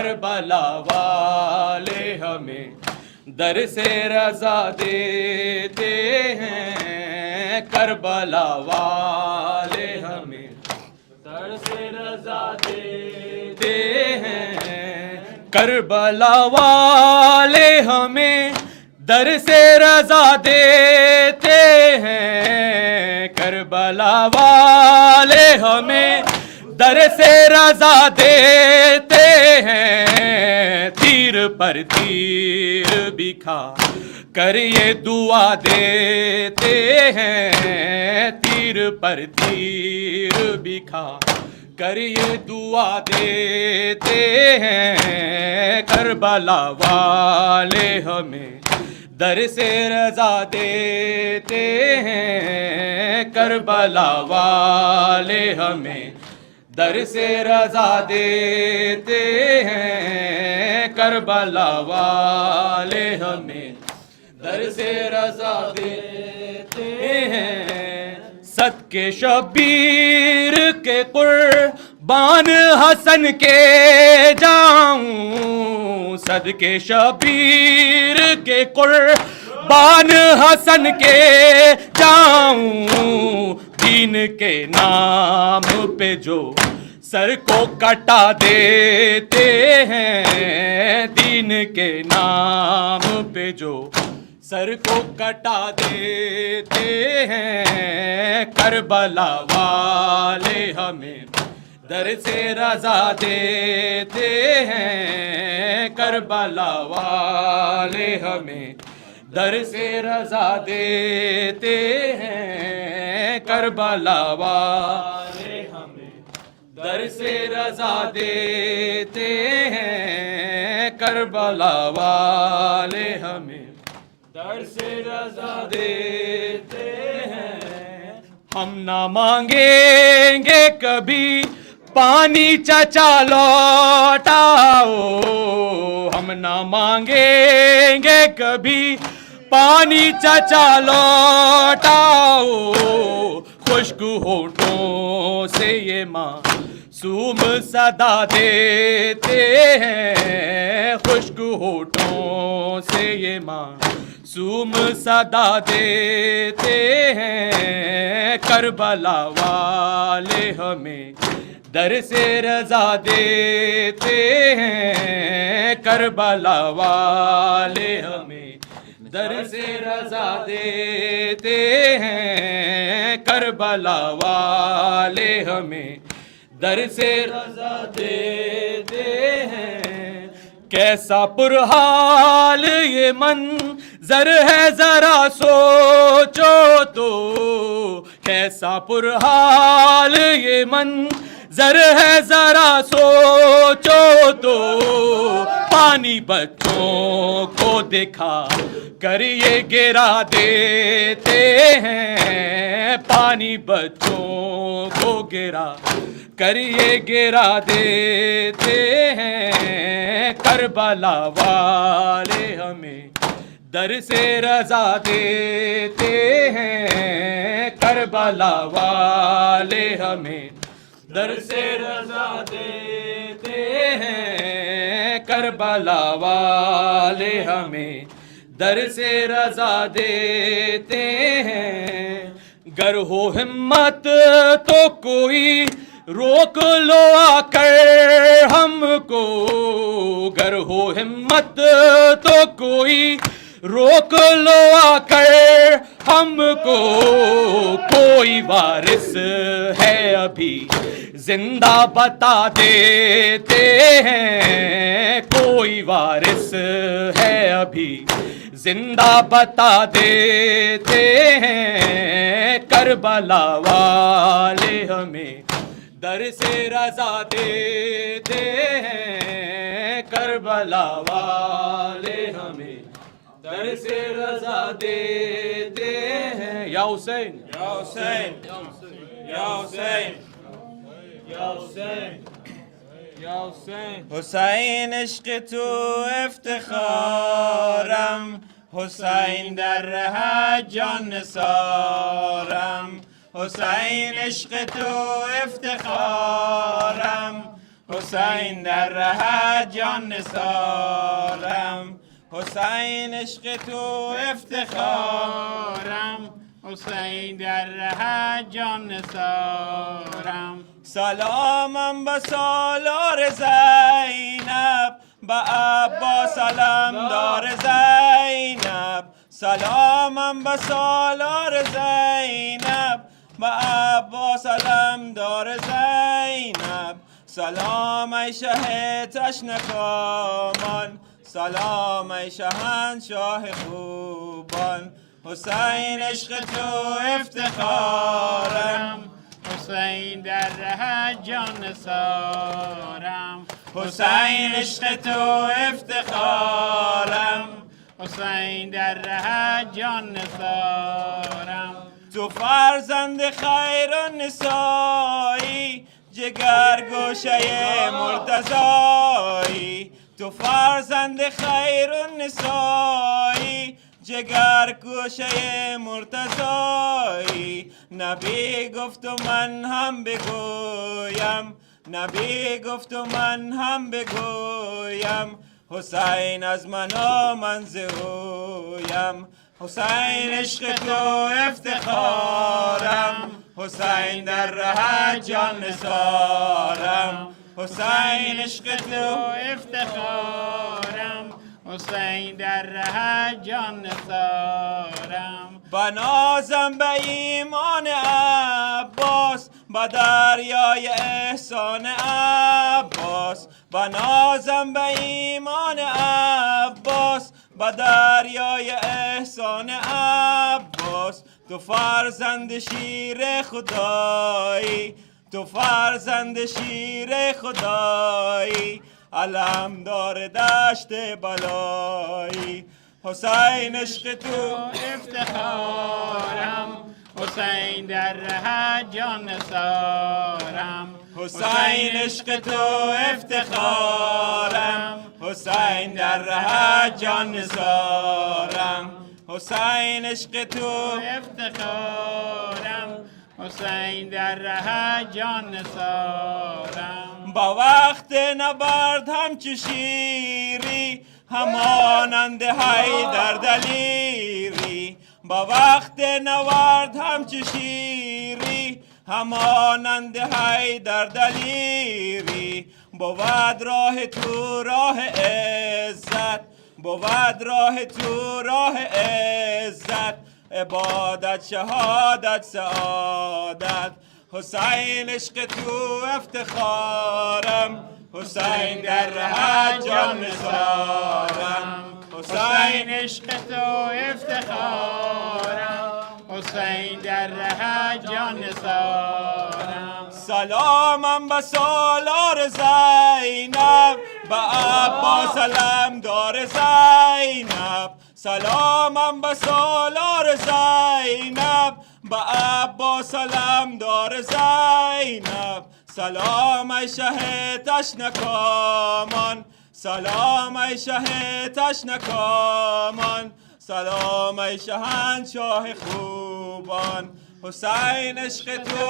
کربلا والے ہمیں در سے رضا دیتے ہیں، کربلا والے ہمیں در سے رضا دیتے ہیں، کربلا والے ہمیں در سے رضا دیتے ہیں، کربلا والے ہمیں در سے رضا دیتے ہیں، تیر پر تیر بھی کھا کر یہ دعا دیتے ہیں، تیر پر تیر بھی کھا کر یہ دعا دیتے ہیں، کربلا والے ہمیں در سے رضا دیتے ہیں، کربلا والے ہمیں در سے رضا دیتے ہیں، کربلا والے ہمیں در سے رضا دیتے ہیں، صدقے شبیر کے قربان حسن کے جاؤں، صدقے شبیر کے قربان حسن کے جاؤں، دین کے نام پہ جو سر کو کٹا دیتے ہیں، دین کے نام پہ جو سر کو کٹا دیتے ہیں، کربلا والے ہمیں در سے رضا دیتے ہیں، کربلا والے ہمیں در سے رضا دیتے ہیں، کربلا والے ہمیں در سے رضا دیتے ہیں، کربلا والے ہمیں در سے رضا دیتے ہیں، ہم نہ مانگیں گے کبھی پانی چچا لوٹاؤ، ہم نہ مانگیں گے کبھی پانی چچا لوٹاؤ، خشک ہونٹوں سے یہ معصوم صدا دیتے ہیں، خشک ہونٹوں سے یہ معصوم صدا دیتے ہیں، کربلا والے ہمیں در سے رضا دیتے ہیں، کربلا والے ہمیں در سے رضا دیتے ہیں، کربلا والے ہمیں در سے رضا دیتے ہیں، کیسا پرحال یہ منظر ہے ذرا سوچو تو، کیسا پرحال یہ منظر ہے ذرا سوچو تو، پانی بچوں کو دکھا کر یہ گرا دیتے ہیں، پانی بچوں کو گرا کر یہ گرا دیتے ہیں، کربلا والے ہمیں در سے رضا دیتے ہیں، کربلا والے ہمیں در سے رضا دیتے ہیں، کربلا والے ہمیں در سے رضا دیتے ہیں، گر ہو ہمت تو کوئی روک لو آ کر ہم کو، گر ہو ہمت تو کوئی روک لو آ کر ہم کو، کوئی وارث ہے ابھی زندہ بتا دیتے ہیں، کوئی وارث ہے ابھی زندہ بتا دیتے ہیں، کربلا والے ہمیں در سے رضا دیتے ہیں، کربلا والے ہمیں در سے رضا دیتے ہیں، یا حسین یا حسین یا حسین یا حسین یا حسین، حسین عشق تو افتخارم، حسین در ره جان نثارم، حسین عشق تو افتخارم، حسین در ره جان نثارم حسین عشق تو افتخارم حسین در ره جان نثارم سلامم به سالار زینب به عباس علمدار زینب سلامم به سالار زینب به عباس علمدار زینب سلام ای شه تشنکامان سلام ای شهنشاه خوبان حسین عشق تو افتخارم حسین در ره جان نثارم حسین عشق تو افتخارم حسین در ره جان نثارم تو فرزند خیر النسایی جگر گوشه مرتضایی تو فرزند خیر النسایی جگر گوشه مرتضایی نبی گفت و من هم بگویم نبی گفت و من هم بگویم حسین از من و من زویم حسین عشق تو افتخارم حسین در ره جان نثارم حسین عشق تو افتخارم حسین در ره جان نثارم بنازم به ایمان عباس به دریای احسان عباس بنازم به ایمان عباس به دریای احسان عباس تو فرزند شیر خدایی تو فرزند شیر خدایی علمدار دشت بلایی حسین عشق تو افتخارم حسین در ره جان نثارم حسین عشق تو افتخارم حسین در ره جان نثارم حسین عشق تو افتخارم حسین در ره جان نثارم با وقت نبرد همچو شیری همانند حیدر دلیری با وقت نورد همچو شیری همانند حیدر دلیری بود راه تو راه عزت بود راه تو راه عزت عبادت شهادت سعادت حسین عشق تو افتخارم حسین در ره جان نثارم حسین عشق تو افتخارم حسین در ره جان نثارم سلامم به سالار زینب به عباس علمدار زینب سلامم به سالار زینب به عباس علمدار زینب سلام ای شه تشنکامان سلام ای شه تشنکامان سلام ای شهنشاه خوبان حسین عشق تو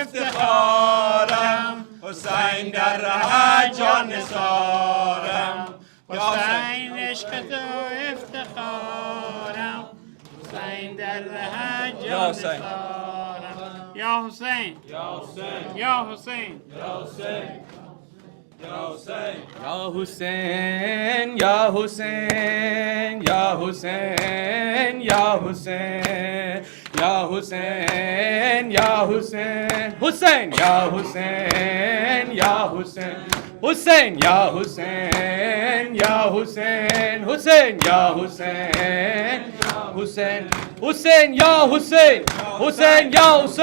افتخارم حسین در ره جان نثارم حسین عشق تو افتخارم حسین در ره جان نثارم یا حسین یا حسین یا حسین یا حسین یا حسین یا حسین یا حسین یا حسین یا حسین یا حسین حسین یا حسین یا حسین حسین یا حسین یا حسین حسین یا حسین حسین حسین یا حسین حسین یا حسین